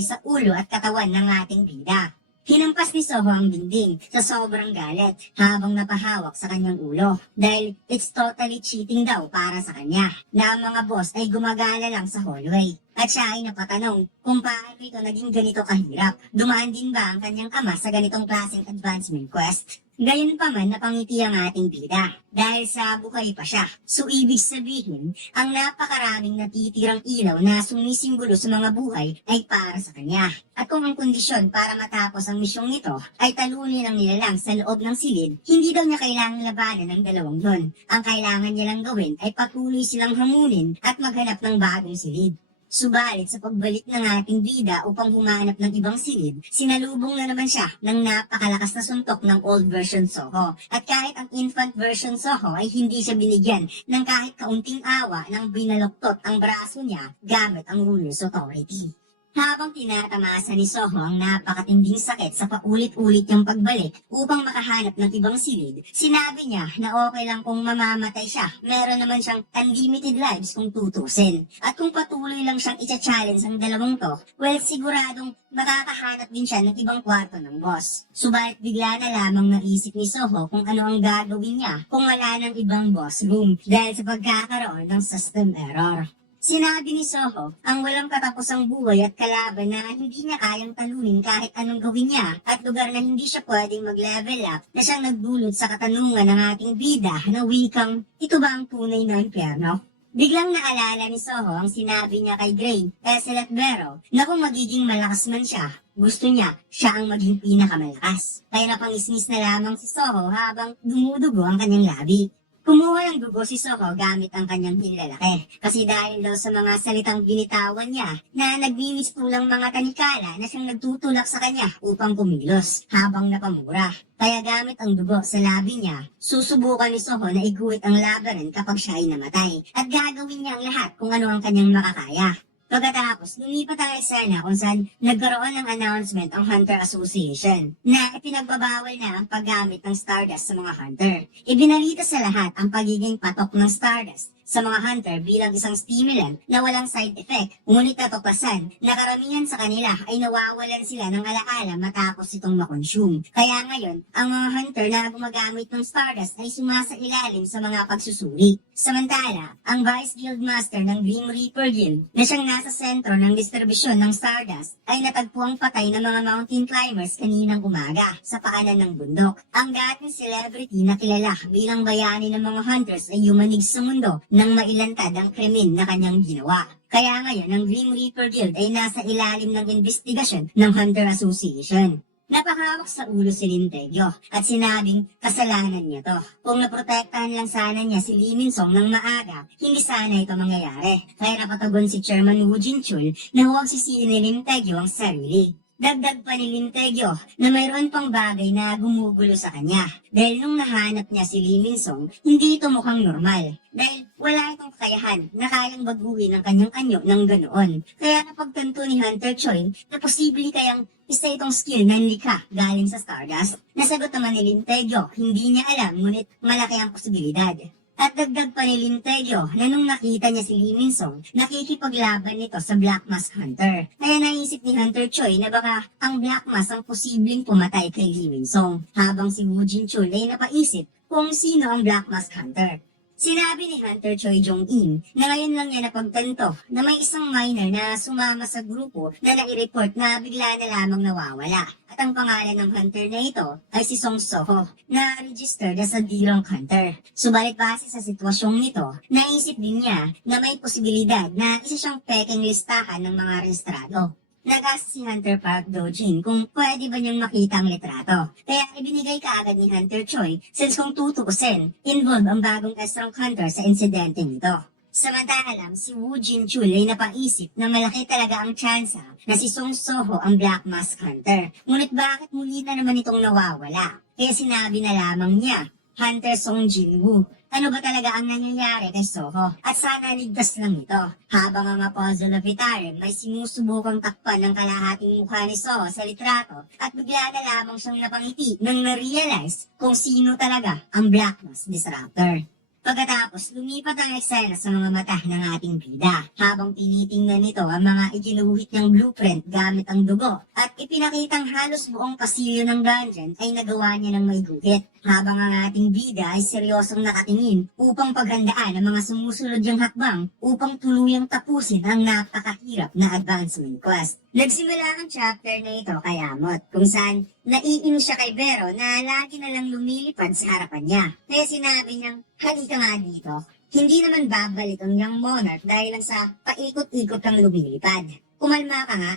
sa ulo at katawan ng ating bida. Hinampas ni Soho ang dingding sa sobrang galit habang napahawak sa kanyang ulo dahil it's totally cheating daw para sa kanya na ang mga boss ay gumagala lang sa hallway. At siya ay napatanong kung paano ito naging ganito kahirap. Dumaan din ba ang kanyang ama sa ganitong klaseng advancement quest? Gayunpaman napangiti ang ating bida dahil sa buhay pa siya. So ibig sabihin, ang napakaraming natitirang ilaw na sumisimbolo sa mga buhay ay para sa kanya. At kung ang kondisyon para matapos ang misyong ito ay talunin ang nilalang sa loob ng silid, hindi daw niya kailangang labanan ng dalawang yon. Ang kailangan niya lang gawin ay patuloy silang hamunin at maghanap ng bagong silid. Subalit sa pagbalik ng ating bida upang humanap ng ibang silid, sinalubong na naman siya ng napakalakas na suntok ng old version Soho. At kahit ang infant version Soho ay hindi siya binigyan ng kahit kaunting awa nang binaloktot ang braso niya gamit ang ruler's authority. Habang tinatamasa ni Soho ang napakatinding sakit sa paulit-ulit niyang pagbalik upang makahanap ng ibang silid, sinabi niya na okay lang kung mamamatay siya. Meron naman siyang unlimited lives kung tutusin. At kung patuloy lang siyang i-challenge ang dalawang to, well, siguradong makakahanap din siya ng ibang kwarto ng boss. Subalit bigla na lamang naisip ni Soho kung ano ang gagawin niya kung wala ng ibang boss room dahil sa pagkakaroon ng system error. Sinabi ni Soho ang walang katapusang buhay at kalaban na hindi niya kayang talunin kahit anong gawin niya at lugar na hindi siya pwedeng mag-level up na siyang nagdulot sa katanungan ng ating bida na wikang, ito ba ang tunay na impyerno? Biglang naalala ni Soho ang sinabi niya kay Gray, Essel at Vero na kung magiging malakas man siya, gusto niya siya ang maging pinakamalakas. Kaya napangismis na lamang si Soho habang dumudugo ang kanyang labi. Kumuha ng dugo si Soho gamit ang kanyang hinlalaki. Kasi dahil daw sa mga salitang binitawan niya na nagmimistulang mga tanikala na siyang nagtutulak sa kanya upang kumilos habang napamura. Kaya gamit ang dugo sa labi niya, susubukan ni Soho na iguhit ang labanan kapag siya ay namatay. At gagawin niya ang lahat kung ano ang kanyang makakaya. Pagkatapos, lumipat ang eksena kung saan nagkaroon ng announcement ang Hunter Association na ipinagbabawal na ang paggamit ng Stardust sa mga Hunter. Ibinalita sa lahat ang pagiging patok ng Stardust sa mga Hunter bilang isang stimulant na walang side effect, ngunit natuklasan na karamihan sa kanila ay nawawalan sila ng alaala matapos itong makonsume. Kaya ngayon, ang mga Hunter na gumagamit ng Stardust ay sumasailalim sa mga pagsusuri. Samantala, ang Vice Guild Master ng Grim Reaper Guild na siyang nasa sentro ng distribusyon ng Stardust ay natagpuang patay ng mga mountain climbers kaninang umaga sa paanan ng bundok. Ang dating celebrity na kilala bilang bayani ng mga Hunters ay yumanig sa mundo nang mailantad ang krimen na kanyang ginawa. Kaya ngayon, ang Grim Reaper Guild ay nasa ilalim ng investigasyon ng Hunter Association. Napahawak sa ulo si Lintegyo at sinabing kasalanan niya to. Kung naprotektahan lang sana niya si Lee Min-song ng maaga, hindi sana ito mangyayari. Kaya napatagon si Chairman Woo Jin-chul na huwag sisihin ni Lintegyo ang sarili. Dagdag pa ni Lintegyo na mayroon pang bagay na gumugulo sa kanya. Dahil nung nahanap niya si Lee Min-song, hindi ito mukhang normal. Dahil wala itong kakayahan na kayang baguhin ang kanyang anyo ng ganoon. Kaya napagtanto ni Hunter Choi na posible kayang isa itong skill na nilikha galing sa Stardust. Nasagot naman ni Lintegyo, hindi niya alam ngunit malaki ang posibilidad. At dagdag pa ni Lintegyo na nung nakita niya si Lee Min-song, nakikipaglaban nito sa Black Mask Hunter. Kaya naisip ni Hunter Choi na baka ang Black Mask ang posibleng pumatay kay Lee Min-song, habang si Woo Jin-chul ay napaisip kung sino ang Black Mask Hunter. Sinabi ni Hunter Choi Jong-in na ngayon lang niya napagtanto na may isang minor na sumama sa grupo na nai-report na bigla na lamang nawawala. At ang pangalan ng hunter na ito ay si Song Soho na registered as a D-rank hunter. Subalit base sa sitwasyong nito, naisip din niya na may posibilidad na isa siyang peking listahan ng mga rehistrado. Nag-ask si Hunter Park Do-jin kung pwede ba niyang makita ang litrato. Kaya ibinigay kaagad ni Hunter Choi since kung tutuusin, involved ang bagong S-rank hunter sa insidente nito. Samantalang si Woo Jin-chul ay napaisip na malaki talaga ang tsansa na si Song Soho ang Black Mask Hunter. Ngunit bakit muli na naman itong nawawala? Kaya sinabi na lamang niya, Hunter Song Jin-woo, ano ba talaga ang nangyayari kay Soho? At sana ligtas lang ito. Habang ang puzzle of Itare may sinusubukang takpan ng kalahating mukha ni Soho sa litrato at bigla na lamang siyang napangiti nang na-realize kung sino talaga ang Black Mask Disruptor. Pagkatapos, lumipat ang eksena sa mga mata ng ating bida habang tinitingnan nito ang mga iginuhit niyang blueprint gamit ang dugo at ipinakitang halos buong pasilyo ng dungeon ay nagawa niya ng may guhit habang ang ating bida ay seryosong nakatingin upang paghandaan ang mga sumusunod niyang hakbang upang tuluyang tapusin ang napakahirap na advancement quest. Nagsimula ang chapter na ito kay Amot kung saan naiinis siya kay Vero na lagi na lang lumilipad sa harapan niya. Kaya sinabi niyang, halika nga dito. Hindi naman babalik ang young monarch dahil lang sa paikot-ikot kang lumilipad. Kumalma ka nga.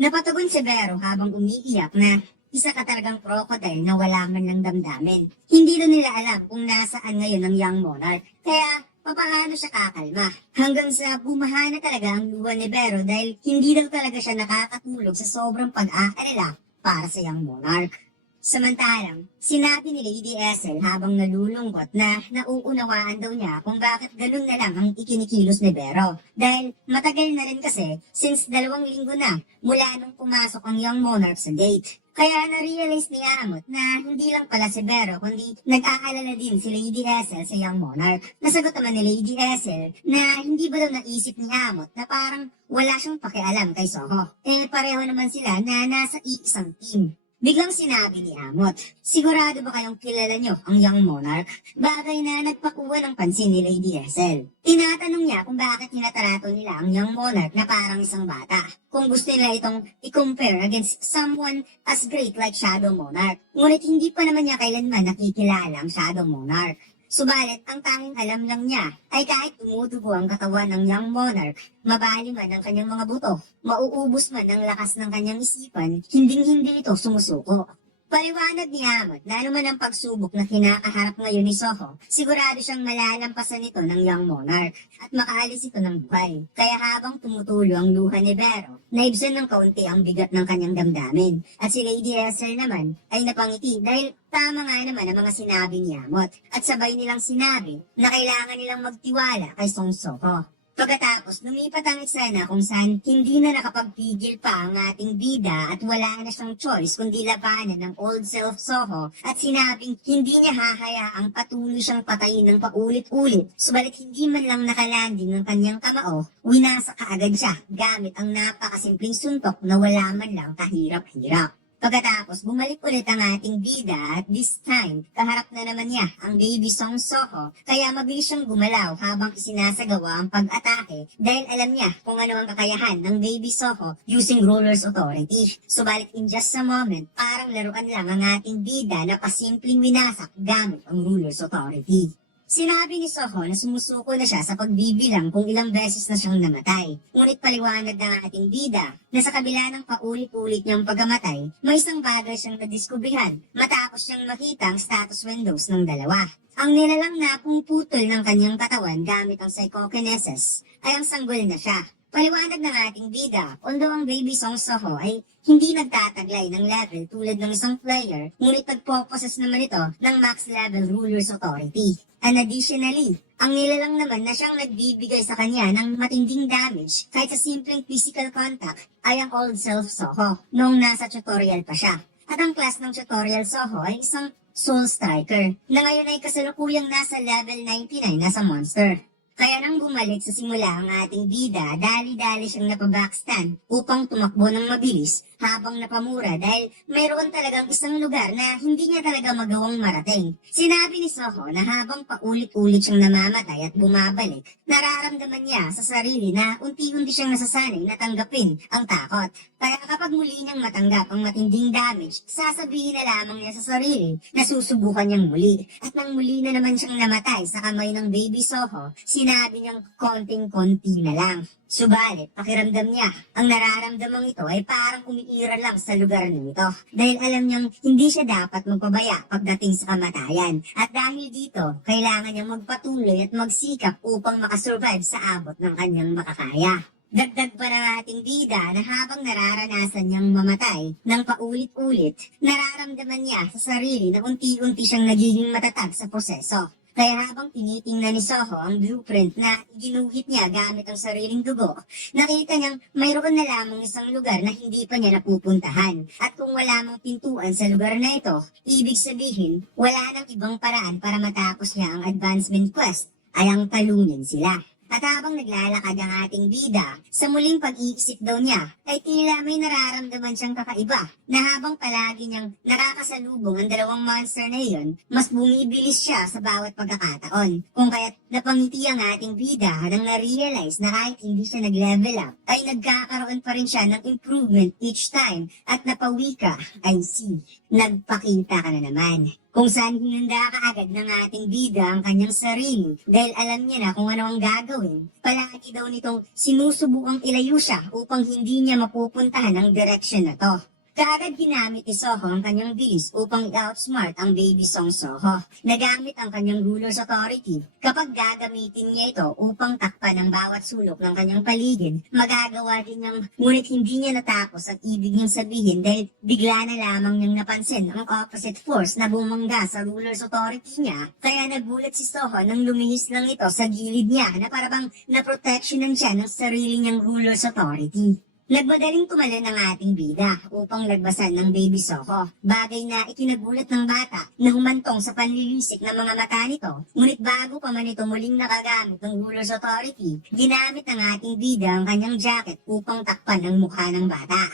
Napatugon si Vero habang umiiyak na isa ka talagang crocodile na wala man lang damdamin. Hindi na nila alam kung nasaan ngayon ang young monarch. Kaya papaano siya kakalma? Hanggang sa bumaha na talaga ang luha ni Vero dahil hindi daw talaga siya nakakatulog sa sobrang pag-aalala para sa young monarch. Samantalang, sinabi ni Lady Essel habang nalulungkot na nauunawaan daw niya kung bakit ganun na lang ang ikinikilos ni Vero. Dahil matagal na rin kasi since 2 linggo na mula nung pumasok ang young monarch sa gate. Kaya na-realize ni Amot na hindi lang pala si Vero kundi nag-aalala din si Lady Essel sa young monarch. Nasagot naman ni Lady Essel na hindi ba daw naisip ni Amot na parang wala siyang pakialam kay Soho. Pareho naman sila na nasa iisang team. Biglang sinabi ni Amot, sigurado ba kayong kilala nyo ang young monarch? Bagay na nagpakuha ng pansin ni Lady Essel. Tinatanong niya kung bakit tinatarato nila ang young monarch na parang isang bata. Kung gusto nila itong i-compare against someone as great like Shadow Monarch. Ngunit hindi pa naman niya kailanman nakikilala ang Shadow Monarch. Subalit, ang tanging alam lang niya ay kahit tumutubo ang katawan ng young monarch, mabali man ang kanyang mga buto, mauubos man ang lakas ng kanyang isipan, hinding-hindi ito sumusuko. Paliwanag ni Amot na naman ang pagsubok na kinakaharap ngayon ni Soho, sigurado siyang malalampasan ito ng young monarch at makaalis ito ng buhay. Kaya habang tumutulo ang luha ni Vero, naibsan ng kaunti ang bigat ng kanyang damdamin. At si Lady Essel naman ay napangiti dahil tama nga naman ang mga sinabi ni Amot at sabay nilang sinabi na kailangan nilang magtiwala kay Song Soho. Pagkatapos, lumipat ang eksena kung saan hindi na nakapagpigil pa ang ating bida at wala na siyang choice kundi labanan ng old self Soho at sinabing hindi niya hahayaang patuloy siyang patayin ng paulit-ulit subalit hindi man lang nakalanding ng kanyang kamao, winasa kaagad siya gamit ang napakasimpleng suntok na wala man lang kahirap-hirap. Pagkatapos, bumalik ulit ang ating bida at this time, kaharap na naman niya ang baby Song Soho kaya mabilis siyang gumalaw habang isinasagawa ang pag-atake dahil alam niya kung ano ang kakayahan ng baby Soho using Ruler's Authority. Subalit in just a moment, parang laruan lang ang ating bida na pasimpleng winasak gamit ang Ruler's Authority. Sinabi ni Soho na sumusuko na siya sa pagbibilang kung ilang beses na siyang namatay. Ngunit paliwanag ng ating bida na sa kabila ng paulit-ulit niyang pagkamatay, may isang bagay siyang nadiskubrihan matapos siyang makita ang status windows ng dalawa. Ang nilalang na pumuputol ng kanyang katawan gamit ang psychokinesis ay ang sanggol na siya. Paliwanag ng ating bida, although ang baby Song Soho ay hindi nagtataglay ng level tulad ng isang player, ngunit nagpo-possess naman ito ng max level Ruler's Authority. And additionally, ang nilalang naman na siyang nagbibigay sa kanya ng matinding damage kahit sa simpleng physical contact ay ang old self Soho noong nasa tutorial pa siya. At ang class ng tutorial Soho ay isang Soul Striker na ngayon ay kasalukuyang nasa level 99 na sa monster. Kaya nang bumalik sa simula ang ating bida, dali-dali siyang napabackstand upang tumakbo ng mabilis habang napamura dahil mayroon talagang isang lugar na hindi niya talaga magawang marating. Sinabi ni Soho na habang paulit-ulit siyang namamatay at bumabalik, nararamdaman niya sa sarili na unti-unti siyang nasasanay na tanggapin ang takot. Kaya kapag muli niyang matanggap ang matinding damage, sasabihin na lamang niya sa sarili na susubukan niyang muli. At nang muli na naman siyang namatay sa kamay ng baby Soho, sinabi niyang konting-konti na lang. Subalit, pakiramdam niya, ang nararamdamang ito ay parang umiira lang sa lugar nito. Dahil alam niyang hindi siya dapat magpabaya pagdating sa kamatayan. At dahil dito, kailangan niyang magpatuloy at magsikap upang makasurvive sa abot ng kanyang makakaya. Dagdag pa ng ating bida na habang nararanasan niyang mamatay ng paulit-ulit, nararamdaman niya sa sarili na unti-unti siyang nagiging matatag sa proseso. Kaya habang tinitingnan ni Soho ang blueprint na ginuhit niya gamit ang sariling dugo, nakita niyang mayroon na lamang isang lugar na hindi pa niya napupuntahan. At kung wala mang pintuan sa lugar na ito, ibig sabihin, wala nang ibang paraan para matapos niya ang advancement quest, ay ang talunin sila. At habang naglalakad ang ating bida, sa muling pag-iisip daw niya, ay tila may nararamdaman siyang kakaiba na habang palagi niyang nakakasalubong ang dalawang monster na iyon, mas bumibilis siya sa bawat pagkakataon. Kung kaya't napangiti ang ating bida nang na-realize na kahit hindi siya nag-level up, ay nagkakaroon pa rin siya ng improvement each time at napawika, I see, nagpakita ka na naman. Kung saan hinanda ka agad ng ating bida ang kanyang sarili dahil alam niya na kung ano ang gagawin. Palagi daw nitong sinusubukang ilayo siya upang hindi niya mapupuntahan ang direksyon na to. Kaagad ginamit ni Soho ang kanyang bilis upang i-outsmart ang baby Song Soho. Nagamit ang kanyang ruler's authority. Kapag gagamitin niya ito upang takpan ang bawat sulok ng kanyang paligid, magagawa din niyang ngunit hindi niya natapos ang ibig niyang sabihin dahil bigla na lamang niyang napansin ang opposite force na bumangga sa ruler's authority niya. Kaya nagulat si Soho nang lumihis lang ito sa gilid niya na parabang naproteksyonan siya ng sarili niyang ruler's authority. Nagmadaling tumalon ang ating bida upang lagbasan ng baby Soho. Bagay na ikinagulat ng bata na humantong sa panlilisik ng mga mata nito. Ngunit bago pa man ito muling nakagamit ng ruler's authority, ginamit ng ating bida ang kanyang jacket upang takpan ang mukha ng bata.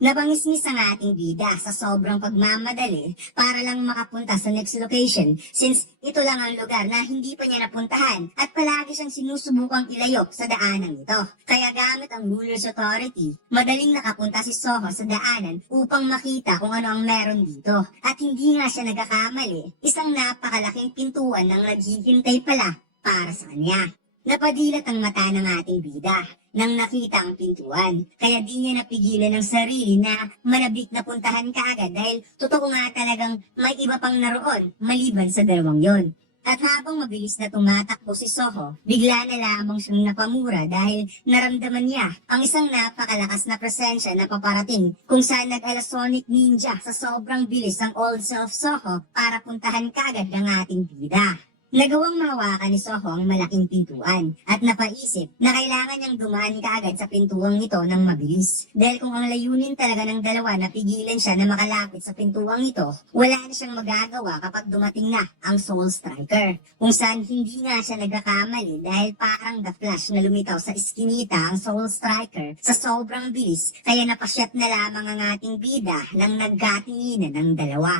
Napangisnis ang ating bida sa sobrang pagmamadali para lang makapunta sa next location since ito lang ang lugar na hindi pa niya napuntahan at palagi siyang sinusubukang ilayo sa daanan ito. Kaya gamit ang ruler's authority, madaling nakapunta si Soho sa daanan upang makita kung ano ang meron dito. At hindi nga siya nagkakamali, isang napakalaking pintuan ng naghihintay pala para sa kanya. Napadilat ang mata ng ating bida nang nakita ang pintuan. Kaya di niya napigilan ang sarili na manabik na puntahan kaagad dahil totoo nga talagang may iba pang naroon maliban sa dalawang yon. At habang mabilis na tumatakbo si Soho, bigla na lamang siyang napamura dahil naramdaman niya ang isang napakalakas na presensya na paparating kung saan nag-alasonic ninja sa sobrang bilis ang old self Soho para puntahan kaagad ang ating bida. Nagawang mahawakan ni Soho ang malaking pintuan at napaisip na kailangan niyang dumaan kaagad sa pintuang ito ng mabilis. Dahil kung ang layunin talaga ng dalawa na pigilan siya na makalapit sa pintuang ito, wala na siyang magagawa kapag dumating na ang Soul Striker. Kung saan hindi nga siya nagkakamali dahil parang the flash na lumitaw sa iskinita ang Soul Striker sa sobrang bilis kaya napasyat na lamang ang ating bida nang nagkatinginan ng dalawa.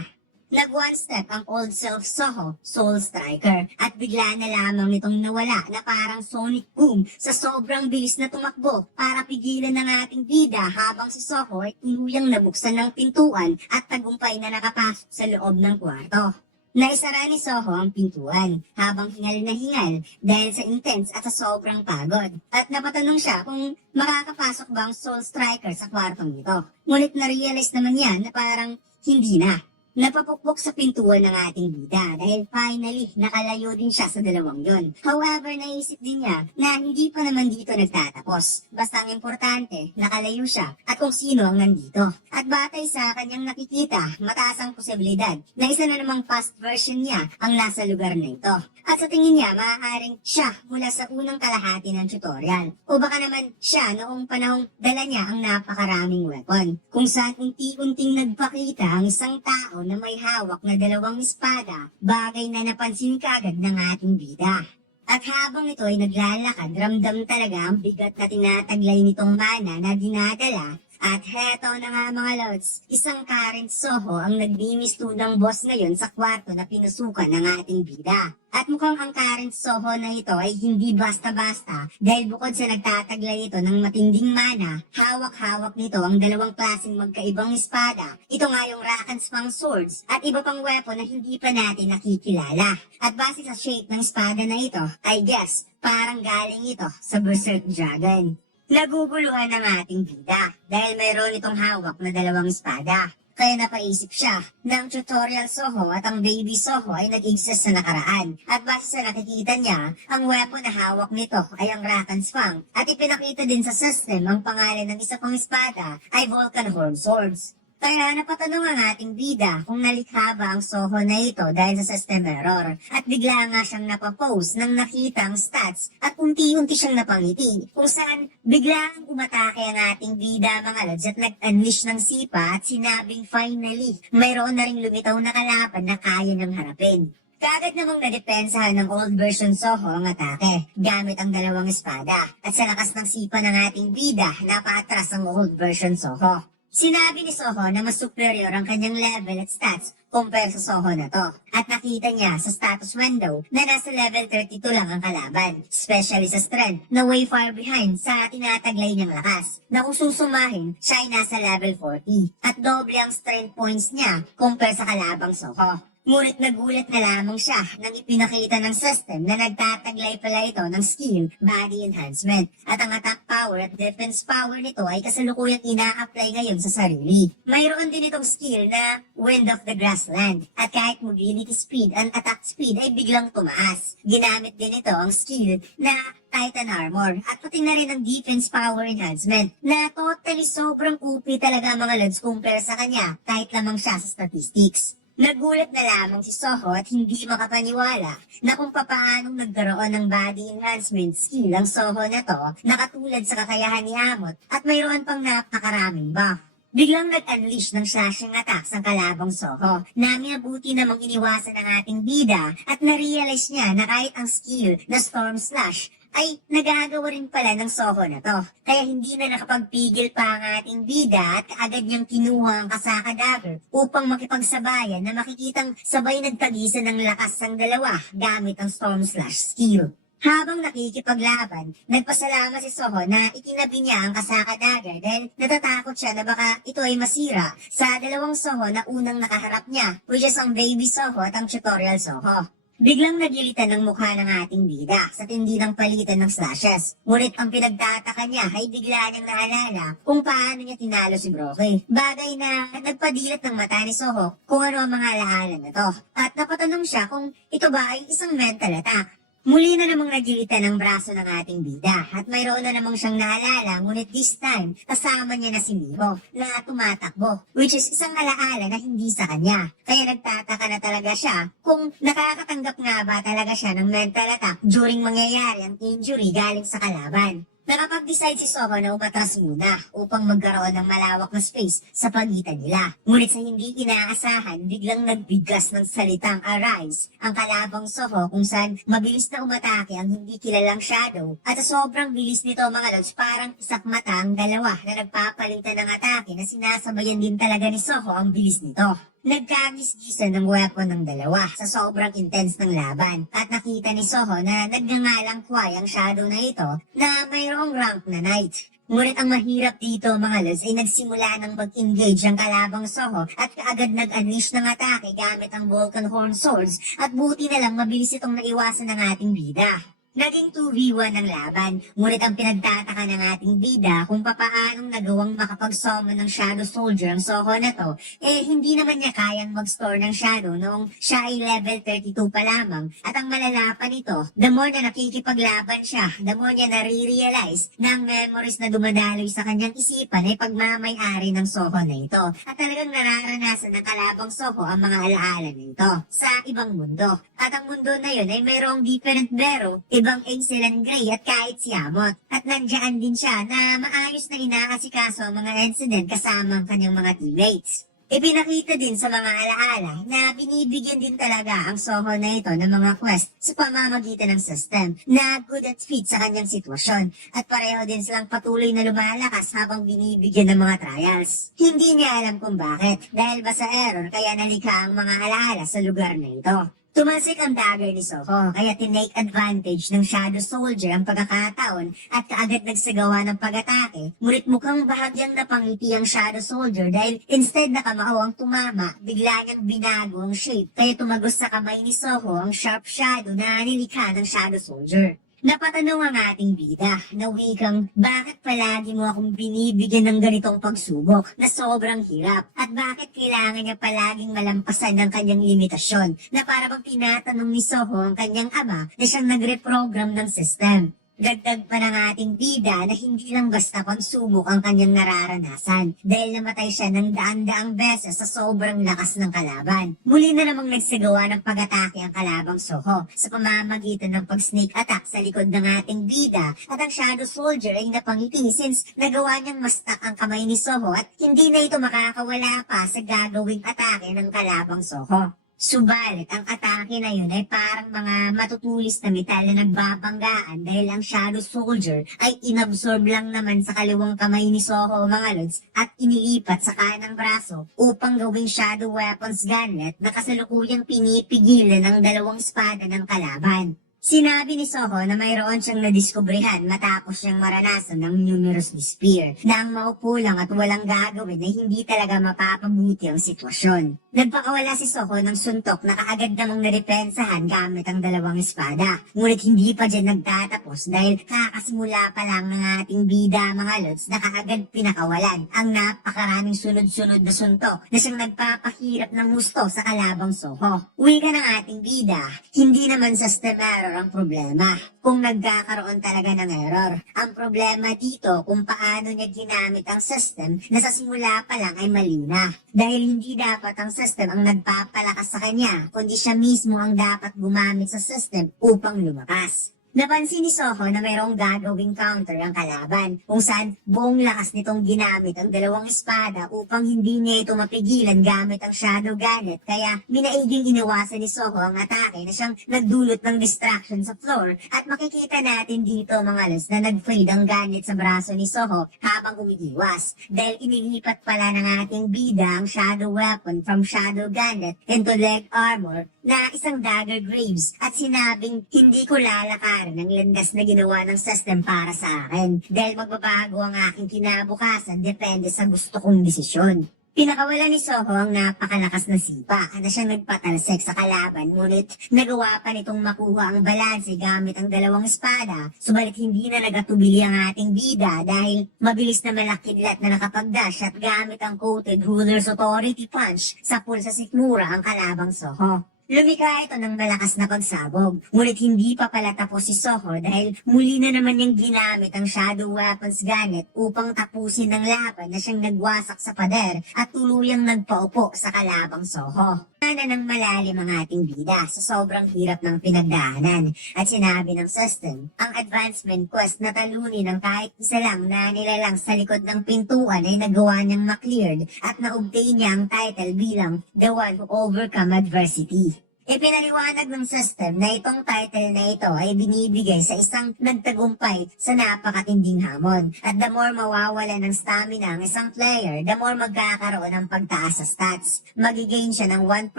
Nag-one step ang old self Soho, Soul Striker, at bigla na lamang nitong nawala na parang sonic boom sa sobrang bilis na tumakbo para pigilan ng ating bida habang si Soho ay tuluyang nabuksan ng pintuan at tagumpay na nakapasok sa loob ng kwarto. Naisara ni Soho ang pintuan habang hingal na hingal dahil sa intense at sa sobrang pagod. At napatanong siya kung makakapasok ba ang Soul Striker sa kwartong ito. Ngunit na-realize naman niya na parang hindi na. Napapukpok sa pintuan ng ating bida dahil finally nakalayo din siya sa dalawang yon. However, naisip din niya na hindi pa naman dito nagtatapos. Basta ang importante, nakalayo siya at kung sino ang nandito. At batay sa kanyang nakikita, mataas ang posibilidad na isa na namang past version niya ang nasa lugar na ito. At sa tingin niya, maaaring siya mula sa unang kalahati ng tutorial. O baka naman siya noong panahong dala niya ang napakaraming weapon. Kung saan unti-unting nagpakita ang isang tao na may hawak na dalawang espada, bagay na napansin kaagad ng ating bida. At habang ito ay naglalakad, ramdam talaga ang bigat na tinataglay nitong mana na dinadala At heto na nga mga lods, isang current Soho ang nagmimistudang boss ngayon sa kwarto na pinusukan ng ating bida. At mukhang ang current Soho na ito ay hindi basta-basta dahil bukod sa nagtataglay ito ng matinding mana, hawak-hawak nito ang dalawang klaseng magkaibang espada. Ito nga yung rack and spang swords at iba pang weapon na hindi pa natin nakikilala. At base sa shape ng espada na ito, I guess, parang galing ito sa Berserk Dragon. Naguguluhan ang ating bida dahil mayroon itong hawak na dalawang espada. Kaya napaisip siya na ang tutorial Soho at ang baby Soho ay nag-exist sa nakaraan. At base sa nakikita niya, ang weapon na hawak nito ay ang Rakan Spang. At ipinakita din sa system ang pangalan ng isa pang espada ay Vulcanhorn Swords. Kaya napatanong ang ating bida kung nalikha ba ang Soho na ito dahil sa system error. At bigla nga siyang napapost nang nakita ang stats at unti-unti siyang napangiti. Kung saan biglang umatake ang ating bida mga lods at nag-unleash ng sipa at sinabing finally mayroon na ring lumitaw na kalaban na kaya niyang harapin. Kagad namang nadepensahan ng old version Soho ang atake gamit ang dalawang espada. At sa lakas ng sipa ng ating bida, napaatras ang old version Soho. Sinabi ni Soho na mas superior ang kanyang level at stats compare sa Soho na to. At nakita niya sa status window na nasa level 32 lang ang kalaban, especially sa strength na way far behind sa tinataglay niyang lakas. Na kung susumahin, siya ay nasa level 40 at doble ang strength points niya compare sa kalabang Soho. Ngunit nagulat na lamang siya nang ipinakita ng system na nagtataglay pala ito ng skill, body enhancement. At ang attack power at defense power nito ay kasalukuyang ina-apply ngayon sa sarili. Mayroon din itong skill na Wind of the Grassland. At kahit mobility speed and attack speed ay biglang tumaas. Ginamit din ito ang skill na Titan Armor at pati na rin ang defense power enhancement na totally sobrang OP talaga mga lods compare sa kanya kahit lamang siya sa statistics. Nagulat na lamang si Soho at hindi makapaniwala na kung papaanong nagkaroon ng body enhancement skill ang Soho na to nakatulad sa kakayahan ni Amot at mayroon pang napakaraming buff. Biglang nag-unleash ng slashing attacks ang kalabang Soho na minabuti namang iniwasan ng ating bida at na-realize niya na kahit ang skill na Storm Slash ay nagagawa rin pala ng Soho na to. Kaya hindi na nakapagpigil pa ang ating bida at kaagad niyang kinuha ang Kasaka Dagger upang makipagsabayan na makikitang sabay nagtagisan ng lakas ng dalawa gamit ang Storm Slash skill. Habang nakikipaglaban, nagpasalamat si Soho na itinabi niya ang Kasaka Dagger dahil natatakot siya na baka ito ay masira sa dalawang Soho na unang nakaharap niya, which is ang baby Soho at ang tutorial Soho. Biglang nagilitan ng mukha ng ating bida sa tindi ng palitan ng slashes. Ngunit ang pinagtataka niya ay bigla niyang naalala kung paano niya tinalo si Brooke. Bagay na nagpadilat ng mata ni Soho kung ano ang mga alaala na to. At napatanong siya kung ito ba ay isang mental attack. Muli na namang nagilitan ang braso ng ating bida at mayroon na namang siyang naalala ngunit this time kasama niya na si Miro na tumatakbo which is isang alaala na hindi sa kanya. Kaya nagtataka na talaga siya kung nakakatanggap nga ba talaga siya ng mental attack during mangyayari ang injury galing sa kalaban. Nakapag-decide si Soho na umatras muna upang magkaroon ng malawak na space sa pagitan nila. Ngunit sa hindi inaasahan, biglang nagbigkas ng salitang arise ang kalabang Soho kung saan mabilis na umatake ang hindi kilalang shadow. At sa sobrang bilis nito mga lods, parang isak mata ang dalawa na nagpapalitan ng atake na sinasabayan din talaga ni Soho ang bilis nito. Nagkagisgisan ng weapon ng dalawa sa sobrang intense ng laban at nakita ni Soho na nagngangalang kway ang shadow na ito na mayroong rank na knight. Ngunit ang mahirap dito mga lods ay nagsimula ng mag-engage ang kalabang Soho at kaagad nag-unleash ng atake gamit ang Vulcanhorn Swords at buti na lang mabilis itong naiwasan ng ating bida. Naging 2v1 ang laban, ngunit ang pinagtataka ng ating bida kung papaanong nagawang makapag-summon ng Shadow Soldier ang Soho na to, hindi naman niya kayang mag-store ng Shadow noong siya ay level 32 pa lamang. At ang malala pa nito, the more na nakikipaglaban siya, the more niya nare-realize na ang memories na dumadaloy sa kanyang isipan ay pagmamay-ari ng Soho na ito. At talagang nararanasan ng kalabang Soho ang mga alaala nito sa ibang mundo. At ang mundo na yun ay mayroong different Bero, ibang Excellent Grey at kahit si Amot. At nandiyan din siya na maayos na inaasikaso ang mga incident kasama ang kanyang mga teammates. Ipinakita din sa mga alaala na binibigyan din talaga ang Soho na ito ng mga quest sa pamamagitan ng system na good at fit sa kanyang sitwasyon at pareho din silang patuloy na lumalakas habang binibigyan ng mga trials. Hindi niya alam kung bakit dahil ba sa error kaya nalikha ang mga alaala sa lugar na ito. Tumalsik ang dagger ni Soho kaya tinake advantage ng Shadow Soldier ang pagkakataon at kaagad nagsagawa ng pag-atake. Ngunit mukhang bahagyang napangiti ang Shadow Soldier dahil instead na kamao ang tumama, bigla niyang binago ang shape kaya tumagos sa kamay ni Soho ang sharp shadow na nilikha ng Shadow Soldier. Napatanong ang ating bida na wikang bakit palagi mo akong binibigyan ng ganitong pagsubok na sobrang hirap at bakit kailangan niya palaging malampasan ng kanyang limitasyon na para bang tinatanong ni Soho ang kanyang ama na siyang nagreprogram ng system. Dagdag pa ng ating bida na hindi lang basta pagsubok ang kanyang nararanasan dahil namatay siya ng daan-daang beses sa sobrang lakas ng kalaban. Muli na namang nagsagawa ng pag-atake ang kalabang Soho sa pamamagitan ng pag-snake attack sa likod ng ating bida at ang Shadow Soldier ay napangiti since nagawa niyang mastak ang kamay ni Soho at hindi na ito makakawala pa sa gagawing atake ng kalabang Soho. Subalit, ang atake na yun ay parang mga matutulis na metal na nagbabanggaan dahil ang Shadow Soldier ay inabsorb lang naman sa kaliwang kamay ni Soho mga lods at inilipat sa kanang braso upang gawing Shadow Weapons Gauntlet na kasalukuyang pinipigilan ng dalawang espada ng kalaban. Sinabi ni Soho na mayroon siyang nadiskubrihan matapos siyang maranasan ng numerous despair na ang maupo lang at walang gagawin ay hindi talaga mapapabuti ang sitwasyon. Nagpakawala si Soho ng suntok na kaagad namang nadepensahan gamit ang dalawang espada. Ngunit hindi pa dyan nagtatapos dahil kakasimula pa lang ng ating bida mga lods na kaagad pinakawalan ang napakaraming sunod-sunod na suntok na siyang nagpapahirap ng gusto sa kalabang Soho. Uwi ka ng ating bida, hindi naman sa system error ang problema kung nagkakaroon talaga ng error. Ang problema dito kung paano niya ginamit ang system na sa simula pa lang ay mali na. Dahil hindi dapat ang system ang nagpapalakas sa kanya, kundi siya mismo ang dapat gumamit sa system upang lumakas. Napansin ni Soho na mayroong gagawing counter ang kalaban, kung saan buong lakas nitong ginamit ang dalawang espada upang hindi niya ito mapigilan gamit ang Shadow Gauntlet, kaya minaiging iniwasan ni Soho ang atake na siyang nagdulot ng distraction sa floor at makikita natin dito mga lods na nag-fade ang Gauntlet sa braso ni Soho habang umiiwas dahil inilipat pala ng ating bida ang Shadow Weapon from Shadow Gauntlet into leg armor na isang dagger graves at sinabing hindi ko lalakarin ang landas na ginawa ng system para sa akin dahil magbabago ang aking kinabukasan depende sa gusto kong desisyon. Pinakawala ni Soho ang napakalakas na sipa na siyang nagpatalsik sa kalaban ngunit nagawa pa nitong makuha ang balanse gamit ang dalawang espada subalit hindi na nagatubili ang ating bida dahil mabilis na malakidlat na nakapagdash at gamit ang coated ruler's authority punch sa pulsa sikmura ang kalabang Soho. Lumikha ito ng malakas na pagsabog, ngunit hindi pa pala tapos si Soho dahil muli na naman niyang ginamit ang Shadow Weapons Gauntlet upang tapusin ng laban na siyang nagwasak sa pader at tuluyang nagpaupo sa kalabang Soho. Na ng malalim ang ating bida sa sobrang hirap ng pinagdaanan at sinabi ng system, ang advancement quest na talunin ng kahit isa lang na nilalang sa likod ng pintuan ay nagawa niyang makleared at na-obtain niya ang title bilang The One Who Overcome Adversity. Ipinaliwanag ng system na itong title na ito ay binibigay sa isang nagtagumpay sa napakatinding hamon. At the more mawawala ng stamina ang isang player, the more magkakaroon ng pagtaas sa stats. Magigain siya ng 1%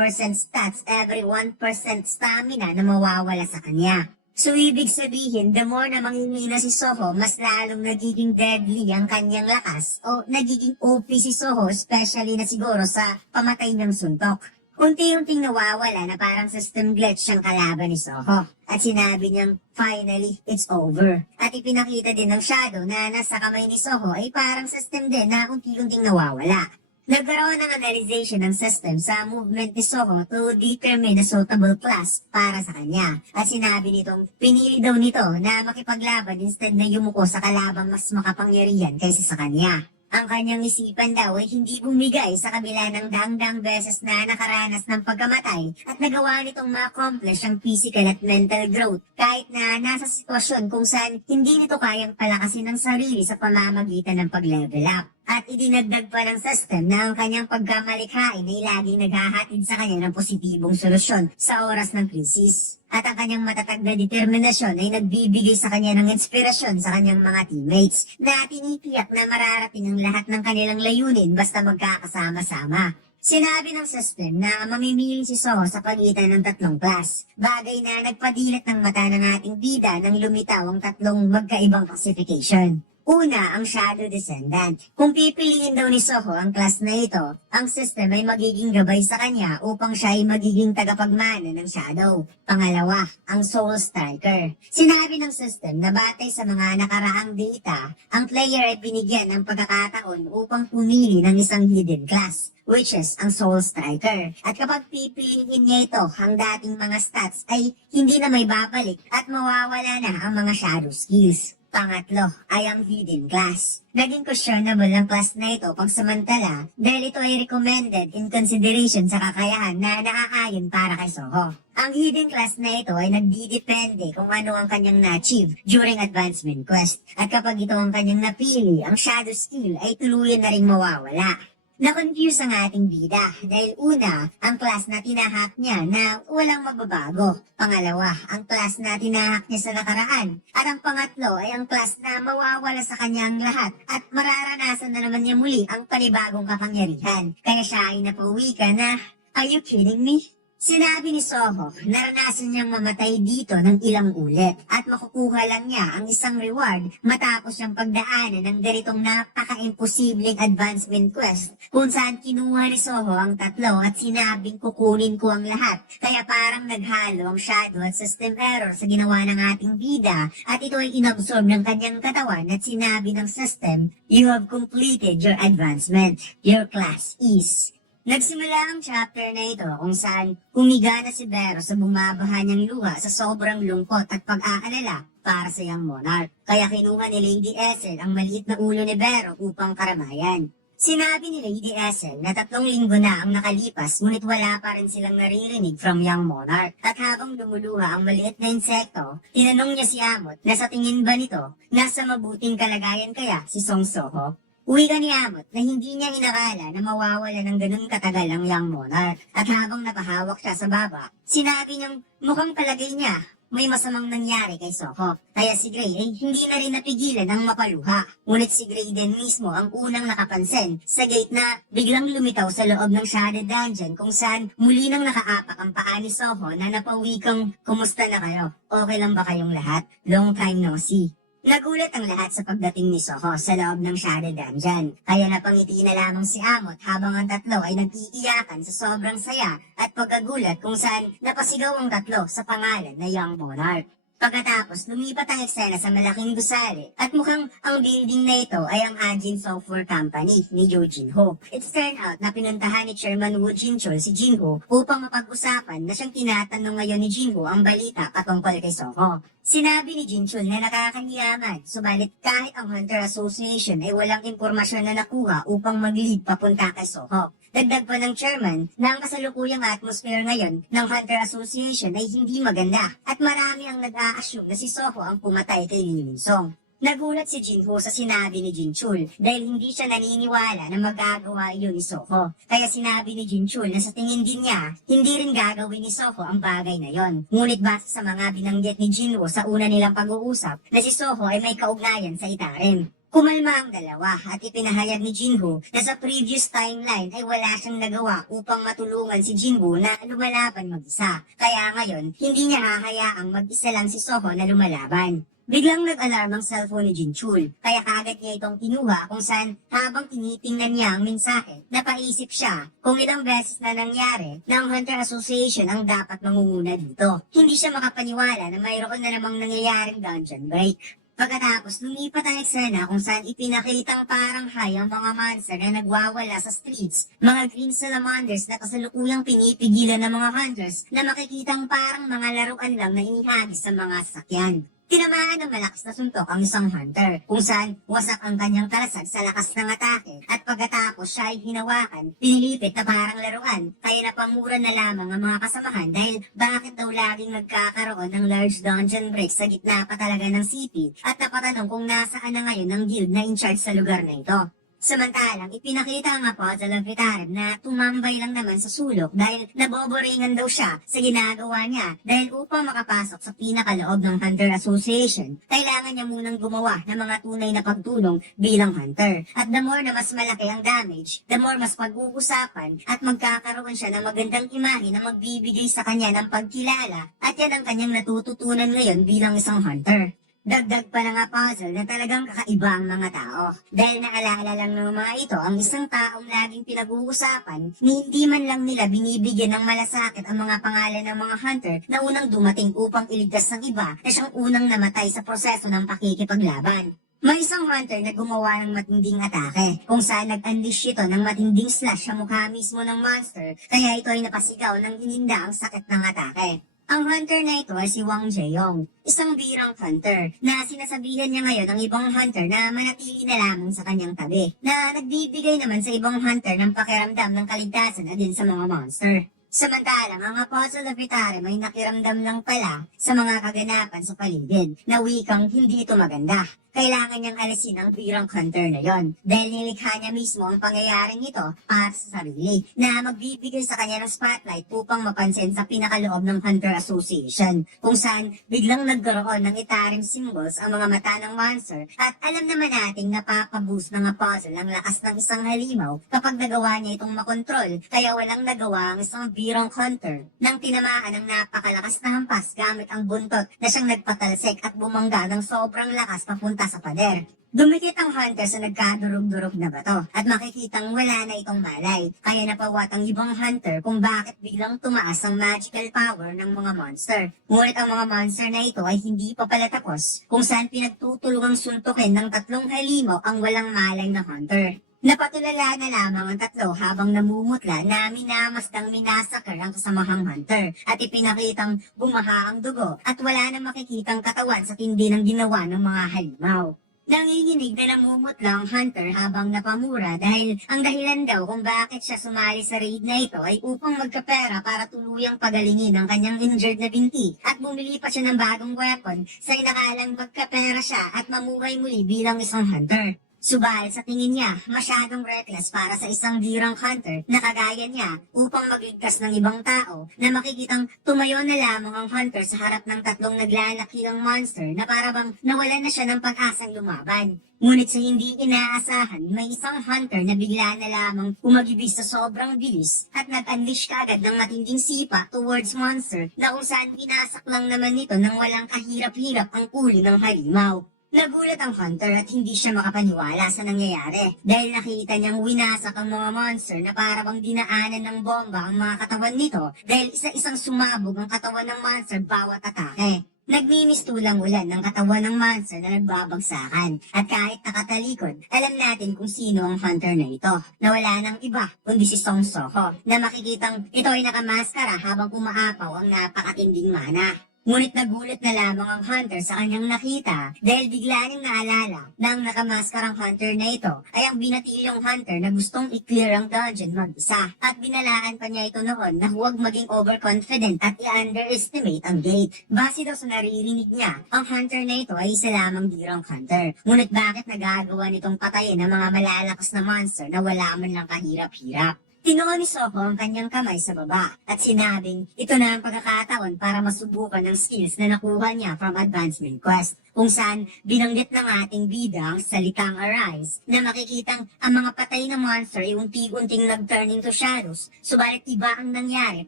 stats every 1% stamina na mawawala sa kanya. So ibig sabihin, the more na mangingina si Soho, mas lalong nagiging deadly ang kanyang lakas o nagiging OP si Soho, especially na siguro sa pamatay ng suntok. Unti-unting nawawala na parang system glitch ang kalaban ni Soho. At sinabi niyang, finally, it's over. At ipinakita din ng Shadow na nasa kamay ni Soho ay parang system din na unti-unting nawawala. Nagkaroon ng analyzation ng system sa movement ni Soho to determine a suitable class para sa kanya. At sinabi nitong, pinili daw nito na makipaglaban instead na yumuko sa kalabang mas makapangyarihan kaysa sa kanya. Ang kanyang isipan daw ay hindi bumigay sa kabila ng daang-daang beses na nakaranas ng pagkamatay at nagawa nitong ma-accomplish ang physical at mental growth kahit na nasa sitwasyon kung saan hindi nito kayang palakasin ang sarili sa pamamagitan ng pag-level up. At idinagdag pa ng system na ang kanyang pagkamalikhain ay laging naghahatid sa kanya ng positibong solusyon sa oras ng krisis. At ang kanyang matatag na determinasyon ay nagbibigay sa kanya ng inspirasyon sa kanyang mga teammates na tinitiyak na mararating ang lahat ng kanilang layunin basta magkakasama-sama. Sinabi ng system na mamimili si Soho sa pagitan ng tatlong class, bagay na nagpadilat ng mata ng ating bida nang lumitaw ang tatlong magkaibang classification. Una, ang Shadow Descendant. Kung pipiliin daw ni Soho ang class na ito, ang system ay magiging gabay sa kanya upang siya ay magiging tagapagmana ng Shadow. Pangalawa, ang Soul Striker. Sinabi ng system na batay sa mga nakaraang data, ang player ay binigyan ng pagkakataon upang pumili ng isang hidden class, which is ang Soul Striker. At kapag pipiliin niya ito, ang dating mga stats ay hindi na may babalik at mawawala na ang mga shadow skills. Pangatlo ay ang hidden class. Naging questionable ang class na ito pagsamantala dahil ito ay recommended in consideration sa kakayahan na naaayon para kay Soho. Ang hidden class na ito ay nagdidepende kung ano ang kanyang na-achieve during advancement quest. At kapag ito ang kanyang napili, ang shadow skill ay tuluyan na rin mawawala. Na-confuse ang ating bida dahil una, ang class na tinahak niya na walang magbabago. Pangalawa, ang class na tinahak niya sa nakaraan. At ang pangatlo ay ang class na mawawala sa kanya ang lahat at mararanasan na naman niya muli ang panibagong kapangyarihan. Kaya siya ay napauwi ka na, "Are you kidding me?" Sinabi ni Soho, naranasan niyang mamatay dito ng ilang ulit at makukuha lang niya ang isang reward matapos siyang pagdaanan ng ganitong napaka-imposibleng advancement quest kung saan kinuha ni Soho ang tatlo at sinabing kukunin ko ang lahat. Kaya parang naghalo ang shadow at system error sa ginawa ng ating bida at ito ay inabsorb ng kanyang katawan at sinabi ng system, "You have completed your advancement. Your class is..." Nagsimula ang chapter na ito kung saan humiga na si Vero sa bumabaha niyang luha sa sobrang lungkot at pag-aalala para sa Young Monarch. Kaya kinuha ni Lady Essel ang maliit na ulo ni Vero upang karamayan. Sinabi ni Lady Essel na 3 linggo na ang nakalipas ngunit wala pa rin silang naririnig from Young Monarch. At habang lumuluha ang maliit na insekto, tinanong niya si Amot na sa tingin ba nito, nasa mabuting kalagayan kaya si Song Soho? Uwi ka ni Amot na hindi niya inakala na mawawala ng ganun katagal ang Young Monarch. At habang nakahawak siya sa baba, sinabi niyang mukhang palagay niya may masamang nangyari kay Soho. Kaya si Gray ay hindi na rin napigilan ang mapaluha. Ngunit si Gray din mismo ang unang nakapansin sa gate na biglang lumitaw sa loob ng Shaded Dungeon kung saan muli nang nakaapak ang paa ni Soho na napauwi kang, "Kumusta na kayo? Okay lang ba kayong lahat? Long time no see." Nagulat ang lahat sa pagdating ni Soho sa loob ng Shaded Dungeon. Kaya napangiti na lamang si Amot habang ang tatlo ay nag-iiyakan sa sobrang saya at pagkagulat kung saan napasigaw ang tatlo sa pangalan na Young Monarch. Pagkatapos, lumipat ang eksena sa malaking gusali at mukhang ang building na ito ay ang Anjin Software Company ni Jo Jinho. It's turned out na pinuntahan ni Chairman Woo Jinchul si Jinho upang mapag-usapan na siyang tinatanong ngayon ni Jinho ang balita patungkol kay Soho. Sinabi ni Jinchul na nakakahiyaman, subalit kahit ang Hunter Association ay walang impormasyon na nakuha upang mag-lead papunta kay Soho. Dagdag pa ng chairman na ang kasalukuyang atmosphere ngayon ng Hunter Association ay hindi maganda at marami ang nag-a-assume na si Soho ang pumatay kay Lee Min-song. Nagulat si Jinho sa sinabi ni Jinchul dahil hindi siya naniniwala na magagawa iyon ni Soho. Kaya sinabi ni Jinchul na sa tingin din niya, hindi rin gagawin ni Soho ang bagay na yon. Ngunit base sa mga binanggit ni Jinho sa una nilang pag-uusap na si Soho ay may kaugnayan sa Itarim. Kumalma ang dalawa at ipinahayag ni Jinho na sa previous timeline ay wala siyang nagawa upang matulungan si Jinho na lumalaban mag-isa. Kaya ngayon, hindi niya hahayaang mag-isa lang si Soho na lumalaban. Biglang nag-alarm ang cellphone ni Jinchul, kaya kagad niya itong kinuha kung saan habang tinitingnan niya ang mensahe, napaisip siya kung ilang beses na nangyari na ang Hunter Association ang dapat mangunguna dito. Hindi siya makapaniwala na mayroon na namang nangyayaring dungeon break. Pagkatapos, lumipat ang eksena kung saan ipinakitang parang high ang mga monster na nagwawala sa streets, mga green salamanders na kasalukuyang pinipigilan ng mga hunters na makikitang parang mga laruan lang na inihagis sa mga sasakyan. Tinamaan ng malakas na suntok ang isang hunter, kung saan wasak ang kanyang talasag sa lakas ng atake, at pagkatapos siya ay hinawakan, pinilipit na parang laruan, kaya napamura na lamang ang mga kasamahan dahil bakit daw laging nagkakaroon ng large dungeon break sa gitna pa talaga ng city, at napatanong kung nasaan na ngayon ang guild na in charge sa lugar na ito. Samantalang, ipinakita nga po sa Lavitarem na tumambay lang naman sa sulok dahil naboboringan daw siya sa ginagawa niya dahil upang makapasok sa pinakaloob ng Hunter Association, kailangan niya munang gumawa ng mga tunay na pagtulong bilang hunter. At the more na mas malaki ang damage, the more mas pag-uusapan at magkakaroon siya ng magandang imahe na magbibigay sa kanya ng pagkilala at yan ang kanyang natututunan ngayon bilang isang hunter. Dagdag pa na nga puzzle na talagang kakaiba ang mga tao. Dahil naalala lang ng mga ito ang isang taong laging pinag-uusapan ni hindi man lang nila binibigyan ng malasakit ang mga pangalan ng mga hunter na unang dumating upang iligtas ng iba na siyang unang namatay sa proseso ng pakikipaglaban. May isang hunter na gumawa ng matinding atake, kung saan nag-unleash ito ng matinding slash sa mukha mismo ng monster, kaya ito ay napasigaw ng hininda ang sakit ng atake. Ang hunter na ito ay si Wang Jaeyong, isang birang hunter na sinasabihan niya ngayon ng ibang hunter na manatili na lamang sa kanyang tabi, na nagbibigay naman sa ibang hunter ng pakiramdam ng kaligtasan na din sa mga monster. Samantalang, ang Apostle of Vitarem ay nakiramdam lang pala sa mga kaganapan sa paligid na wikang hindi ito maganda. Kailangan niyang alisin ang birang hunter na yon dahil nilikha niya mismo ang pangyayaring ito para sa sarili na magbibigay sa kanya ng spotlight upang mapansin sa pinakaloob ng Hunter Association kung saan biglang nagkaroon ng itarim symbols ang mga mata ng monster at alam naman nating napapaboost ng puzzle ang lakas ng isang halimaw kapag nagawa niya itong makontrol kaya walang nagawa ang isang birang hunter nang tinamaan ng napakalakas na hampas gamit ang buntot na siyang nagpatalsik at bumangga ng sobrang lakas papunta sa pader. Dumikit ang hunter sa nagkadurog-durog na bato at makikitang wala na itong malay. Kaya napawat ang ibang hunter kung bakit biglang tumaas ang magical power ng mga monster. Ngunit ang mga monster na ito ay hindi pa pala tapos kung saan pinagtutulungang suntukin ng tatlong halimaw ang walang malay na hunter. Napatulala na lamang ang tatlo habang namumutla na minamasdang minasakar ang kasamahang hunter at ipinakitang bumaha ang dugo at wala na makikitang katawan sa tindi ng ginawa ng mga halimaw. Nanginginig na namumutla ang hunter habang napamura dahil ang dahilan daw kung bakit siya sumali sa raid na ito ay upang magkapera para tuluyang pagalingin ang kanyang injured na binti at bumili pa siya ng bagong weapon sa inakalang magkapera siya at mamuhay muli bilang isang hunter. Subalit sa tingin niya, masyadong reckless para sa isang birang hunter na kagaya niya upang magligtas ng ibang tao na makikitang tumayo na lamang ang hunter sa harap ng tatlong naglalakilang monster na parabang nawalan na siya ng pag-asang lumaban. Ngunit sa hindi inaasahan, may isang hunter na bigla na lamang umagibis sa sobrang bilis at nag-unleash kaagad ng matinding sipa towards monster na kung saan binasak lang naman nito nang walang kahirap-hirap ang uli ng halimaw. Nagulat ang hunter at hindi siya makapaniwala sa nangyayari dahil nakita niyang winasak ang mga monster na parabang dinaanan ng bomba ang mga katawan nito dahil isa-isang sumabog ang katawan ng monster bawat atake. Nagmimistulang ulan ng katawan ng monster na nagbabagsakan at kahit nakatalikod, alam natin kung sino ang hunter na ito na wala nang iba kundi si Song Soho na makikitang ito ay nakamaskara habang umaapaw ang napakatinding mana. Ngunit nagulat na lamang ang hunter sa kanyang nakita dahil bigla niyang naalala na ang nakamaskarang hunter na ito ay ang binatilyong hunter na gustong i-clear ang dungeon mag-isa at binalaan pa niya ito noon na huwag maging overconfident at i-underestimate ang gate. Base daw sa naririnig niya, ang hunter na ito ay isa lamang birang hunter. Ngunit bakit nagagawa nitong patayin ang mga malalakas na monster na wala man lang kahirap-hirap? Tinuon ni Soho ang kanyang kamay sa baba at sinabing ito na ang pagkakataon para masubukan ang skills na nakuha niya from Advancement Quest kung saan binanggit ng ating bida ang salitang arise na makikitang ang mga patay na monster ay unti-unting nag-turn into shadows subalit iba ang nangyari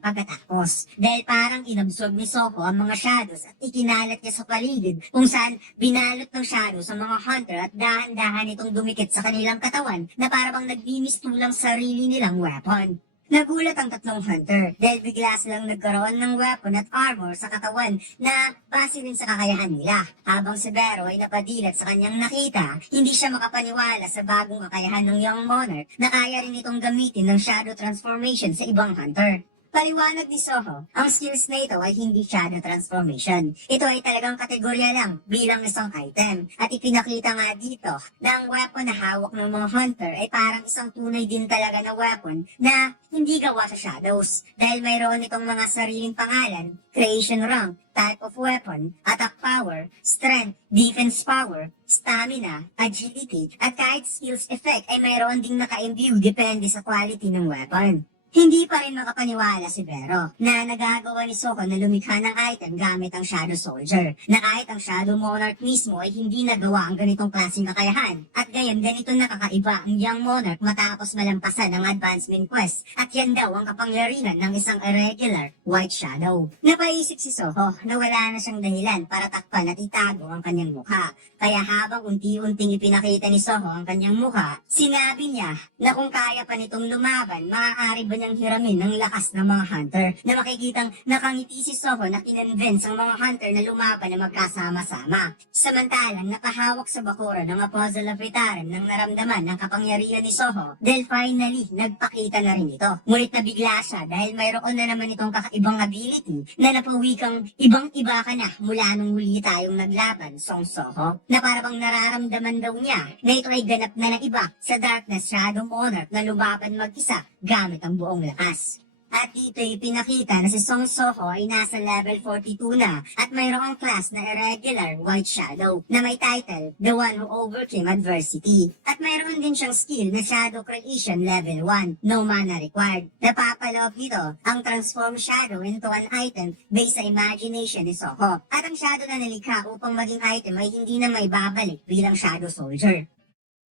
pagkatapos dahil parang inabsorb ni Soho ang mga shadows at ikinalat niya sa paligid kung saan binalot ng shadows ang mga hunter at dahan-dahan itong dumikit sa kanilang katawan na parang nagbimistulang sarili nilang weapon. Nagulat ang tatlong hunter dahil bigla silang nagkaroon ng weapon at armor sa katawan na base rin sa kakayahan nila. Habang si Vero ay napadilat sa kanyang nakita, hindi siya makapaniwala sa bagong kakayahan ng Young Monarch na kaya rin itong gamitin ng shadow transformation sa ibang hunter. Paliwanag ni Soho, ang skills na ito ay hindi shadow transformation. Ito ay talagang kategorya lang bilang isang item. At ipinakita nga dito na ang weapon na hawak ng mga hunter ay parang isang tunay din talaga na weapon na hindi gawa sa shadows. Dahil mayroon itong mga sariling pangalan, creation rank, type of weapon, attack power, strength, defense power, stamina, agility, at kahit skills effect ay mayroon ding naka-imbue depende sa quality ng weapon. Hindi pa rin makapaniwala si Vero na nagagawa ni Soko na lumikha ng item gamit ang Shadow Soldier, na kahit ang Shadow Monarch mismo ay hindi nagawa ang ganitong klaseng kakayahan. At gayon ganito nakakaiba ang Young Monarch matapos malampasan ang advancement quest, at yan daw ang kapangyarihan ng isang irregular White Shadow. Napaisip si Soko na wala na siyang dahilan para takpan at itago ang kanyang mukha. Kaya habang unti-unting ipinakita ni Soho ang kanyang mukha, sinabi niya na kung kaya pa nitong lumaban, maaari ba niyang hiramin ng lakas ng mga hunter, na makikitang nakangiti si Soho na kinonvince ang mga hunter na lumaban na magkasama-sama. Samantalang nakahawak sa bakura ng Apostle of Retarem nang naramdaman ng kapangyarihan ni Soho, dahil finally nagpakita na rin ito. Ngunit nabigla siya dahil mayroon na naman itong kakaibang ability na napawi kang ibang-iba ka na mula nung huli tayong naglaban, Song Soho, na parang nararamdaman daw niya na ito ay ganap na ng iba sa Darkness Shadow Monarch na lumaban mag-isa gamit ang buong lakas. At dito ipinakita na si Song Soho ay nasa level 42 na at mayroong class na irregular White Shadow na may title, The One Who Overcame Adversity. At mayroon din siyang skill na Shadow Creation level 1, no mana required. Napapaloob nito ang Transform Shadow into an item based sa imagination ni Soho. At ang shadow na nalikha upang maging item ay hindi na may babalik bilang Shadow Soldier.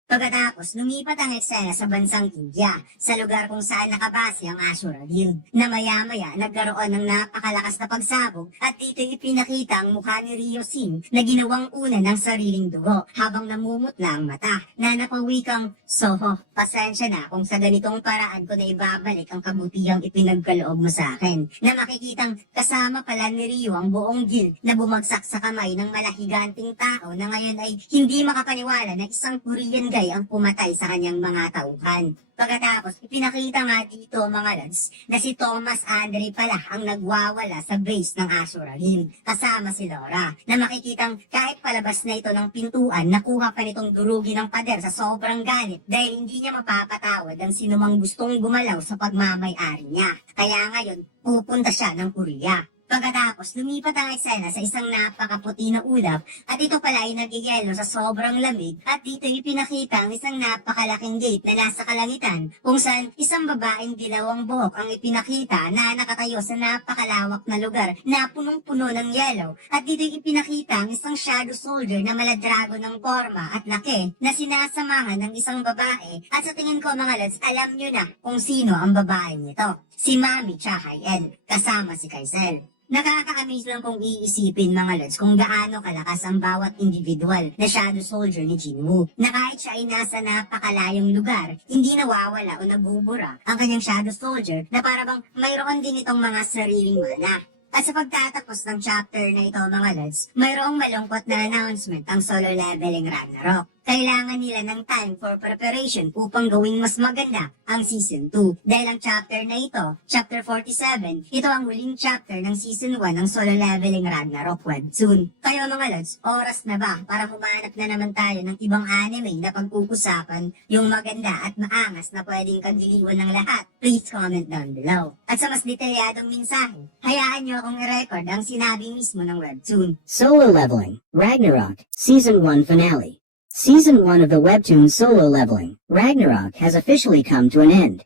Pagkatapos, lumipat ang eksena sa bansang India, sa lugar kung saan nakabase ang Ashura Guild, na maya-maya nagkaroon ng napakalakas na pagsabog at dito ipinakita ang mukha ni Ryo Sin na ginawang una ng sariling dugo habang namumutla ang mata, na napawikang, Soho, pasensya na kung sa ganitong paraan ko na ibabalik ang kabutihang ipinagkaloob mo sa akin, na makikitang kasama pala ni Ryo ang buong guild na bumagsak sa kamay ng malahiganting tao na ngayon ay hindi makapaniwala na isang Korean guy ang pumatay sa kanyang mga tauhan. Pagkatapos, ipinakita nga dito mga lads na si Thomas Andre pala ang nagwawala sa base ng Ashura Guild kasama si Laura, na makikitang kahit palabas na ito ng pintuan, nakuha pa nitong durugin ng pader sa sobrang galit dahil hindi niya mapapatawad ang sinumang gustong gumalaw sa pagmamay-ari niya. Kaya ngayon, pupunta siya ng Korea. Pagkatapos, lumipat ang eksena sa isang napakaputi na ulap at ito pala ay nagigelo sa sobrang lamig at dito ipinakita ang isang napakalaking gate na nasa kalangitan kung saan isang babaeng dilawang buhok ang ipinakita na nakatayo sa napakalawak na lugar na punong-puno ng yelo at dito ipinakita ang isang shadow soldier na maladrago ng forma at laki na sinasamahan ng isang babae at sa tingin ko mga lads, alam nyo na kung sino ang babaeng ito. Si Mami Chahayen kasama si Kaisel. Nakaka-amaze lang kung iisipin mga lods kung gaano kalakas ang bawat individual na shadow soldier ni Jinwoo, na kahit siya ay nasa napakalayong lugar, hindi nawawala o nabubura ang kanyang shadow soldier na parang mayroon din itong mga sariling mana. At sa pagtatapos ng chapter na ito mga lods, mayroong malungkot na announcement ang solo leveling Ragnarok. Kailangan nila ng time for preparation upang gawing mas maganda ang Season 2. Dahil ang chapter na ito, Chapter 47, ito ang huling chapter ng Season 1 ng solo leveling Ragnarok webtoon. Kayo mga lods, oras na ba para humanap na naman tayo ng ibang anime na pag-uusapan yung maganda at maangas na pwedeng kagiliwan ng lahat? Please comment down below. At sa mas detalyadong mensahe, hayaan nyo akong i-record ang sinabi mismo ng webtoon. Solo Leveling, Ragnarok, Season 1 Finale. Season 1 of the webtoon Solo Leveling, Ragnarok has officially come to an end.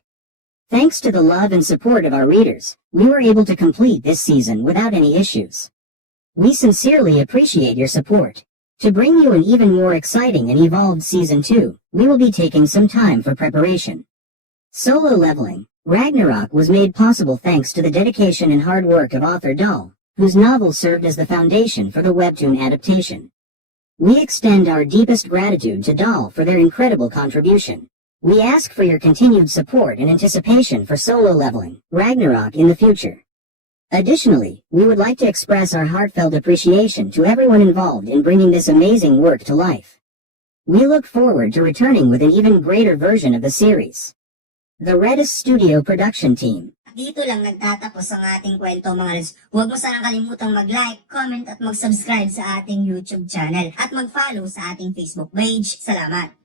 Thanks to the love and support of our readers, we were able to complete this season without any issues. We sincerely appreciate your support. To bring you an even more exciting and evolved Season 2, we will be taking some time for preparation. Solo Leveling, Ragnarok was made possible thanks to the dedication and hard work of author Dahl, whose novel served as the foundation for the webtoon adaptation. We extend our deepest gratitude to Dahl for their incredible contribution. We ask for your continued support and anticipation for Solo Leveling, Ragnarok in the future. Additionally, we would like to express our heartfelt appreciation to everyone involved in bringing this amazing work to life. We look forward to returning with an even greater version of the series. The Redis Studio Production Team. dito lang nagtatapos ang ating kwento mga lods. Huwag mo sanang kalimutang mag-like, comment at mag-subscribe sa ating YouTube channel at mag-follow sa ating Facebook page. Salamat!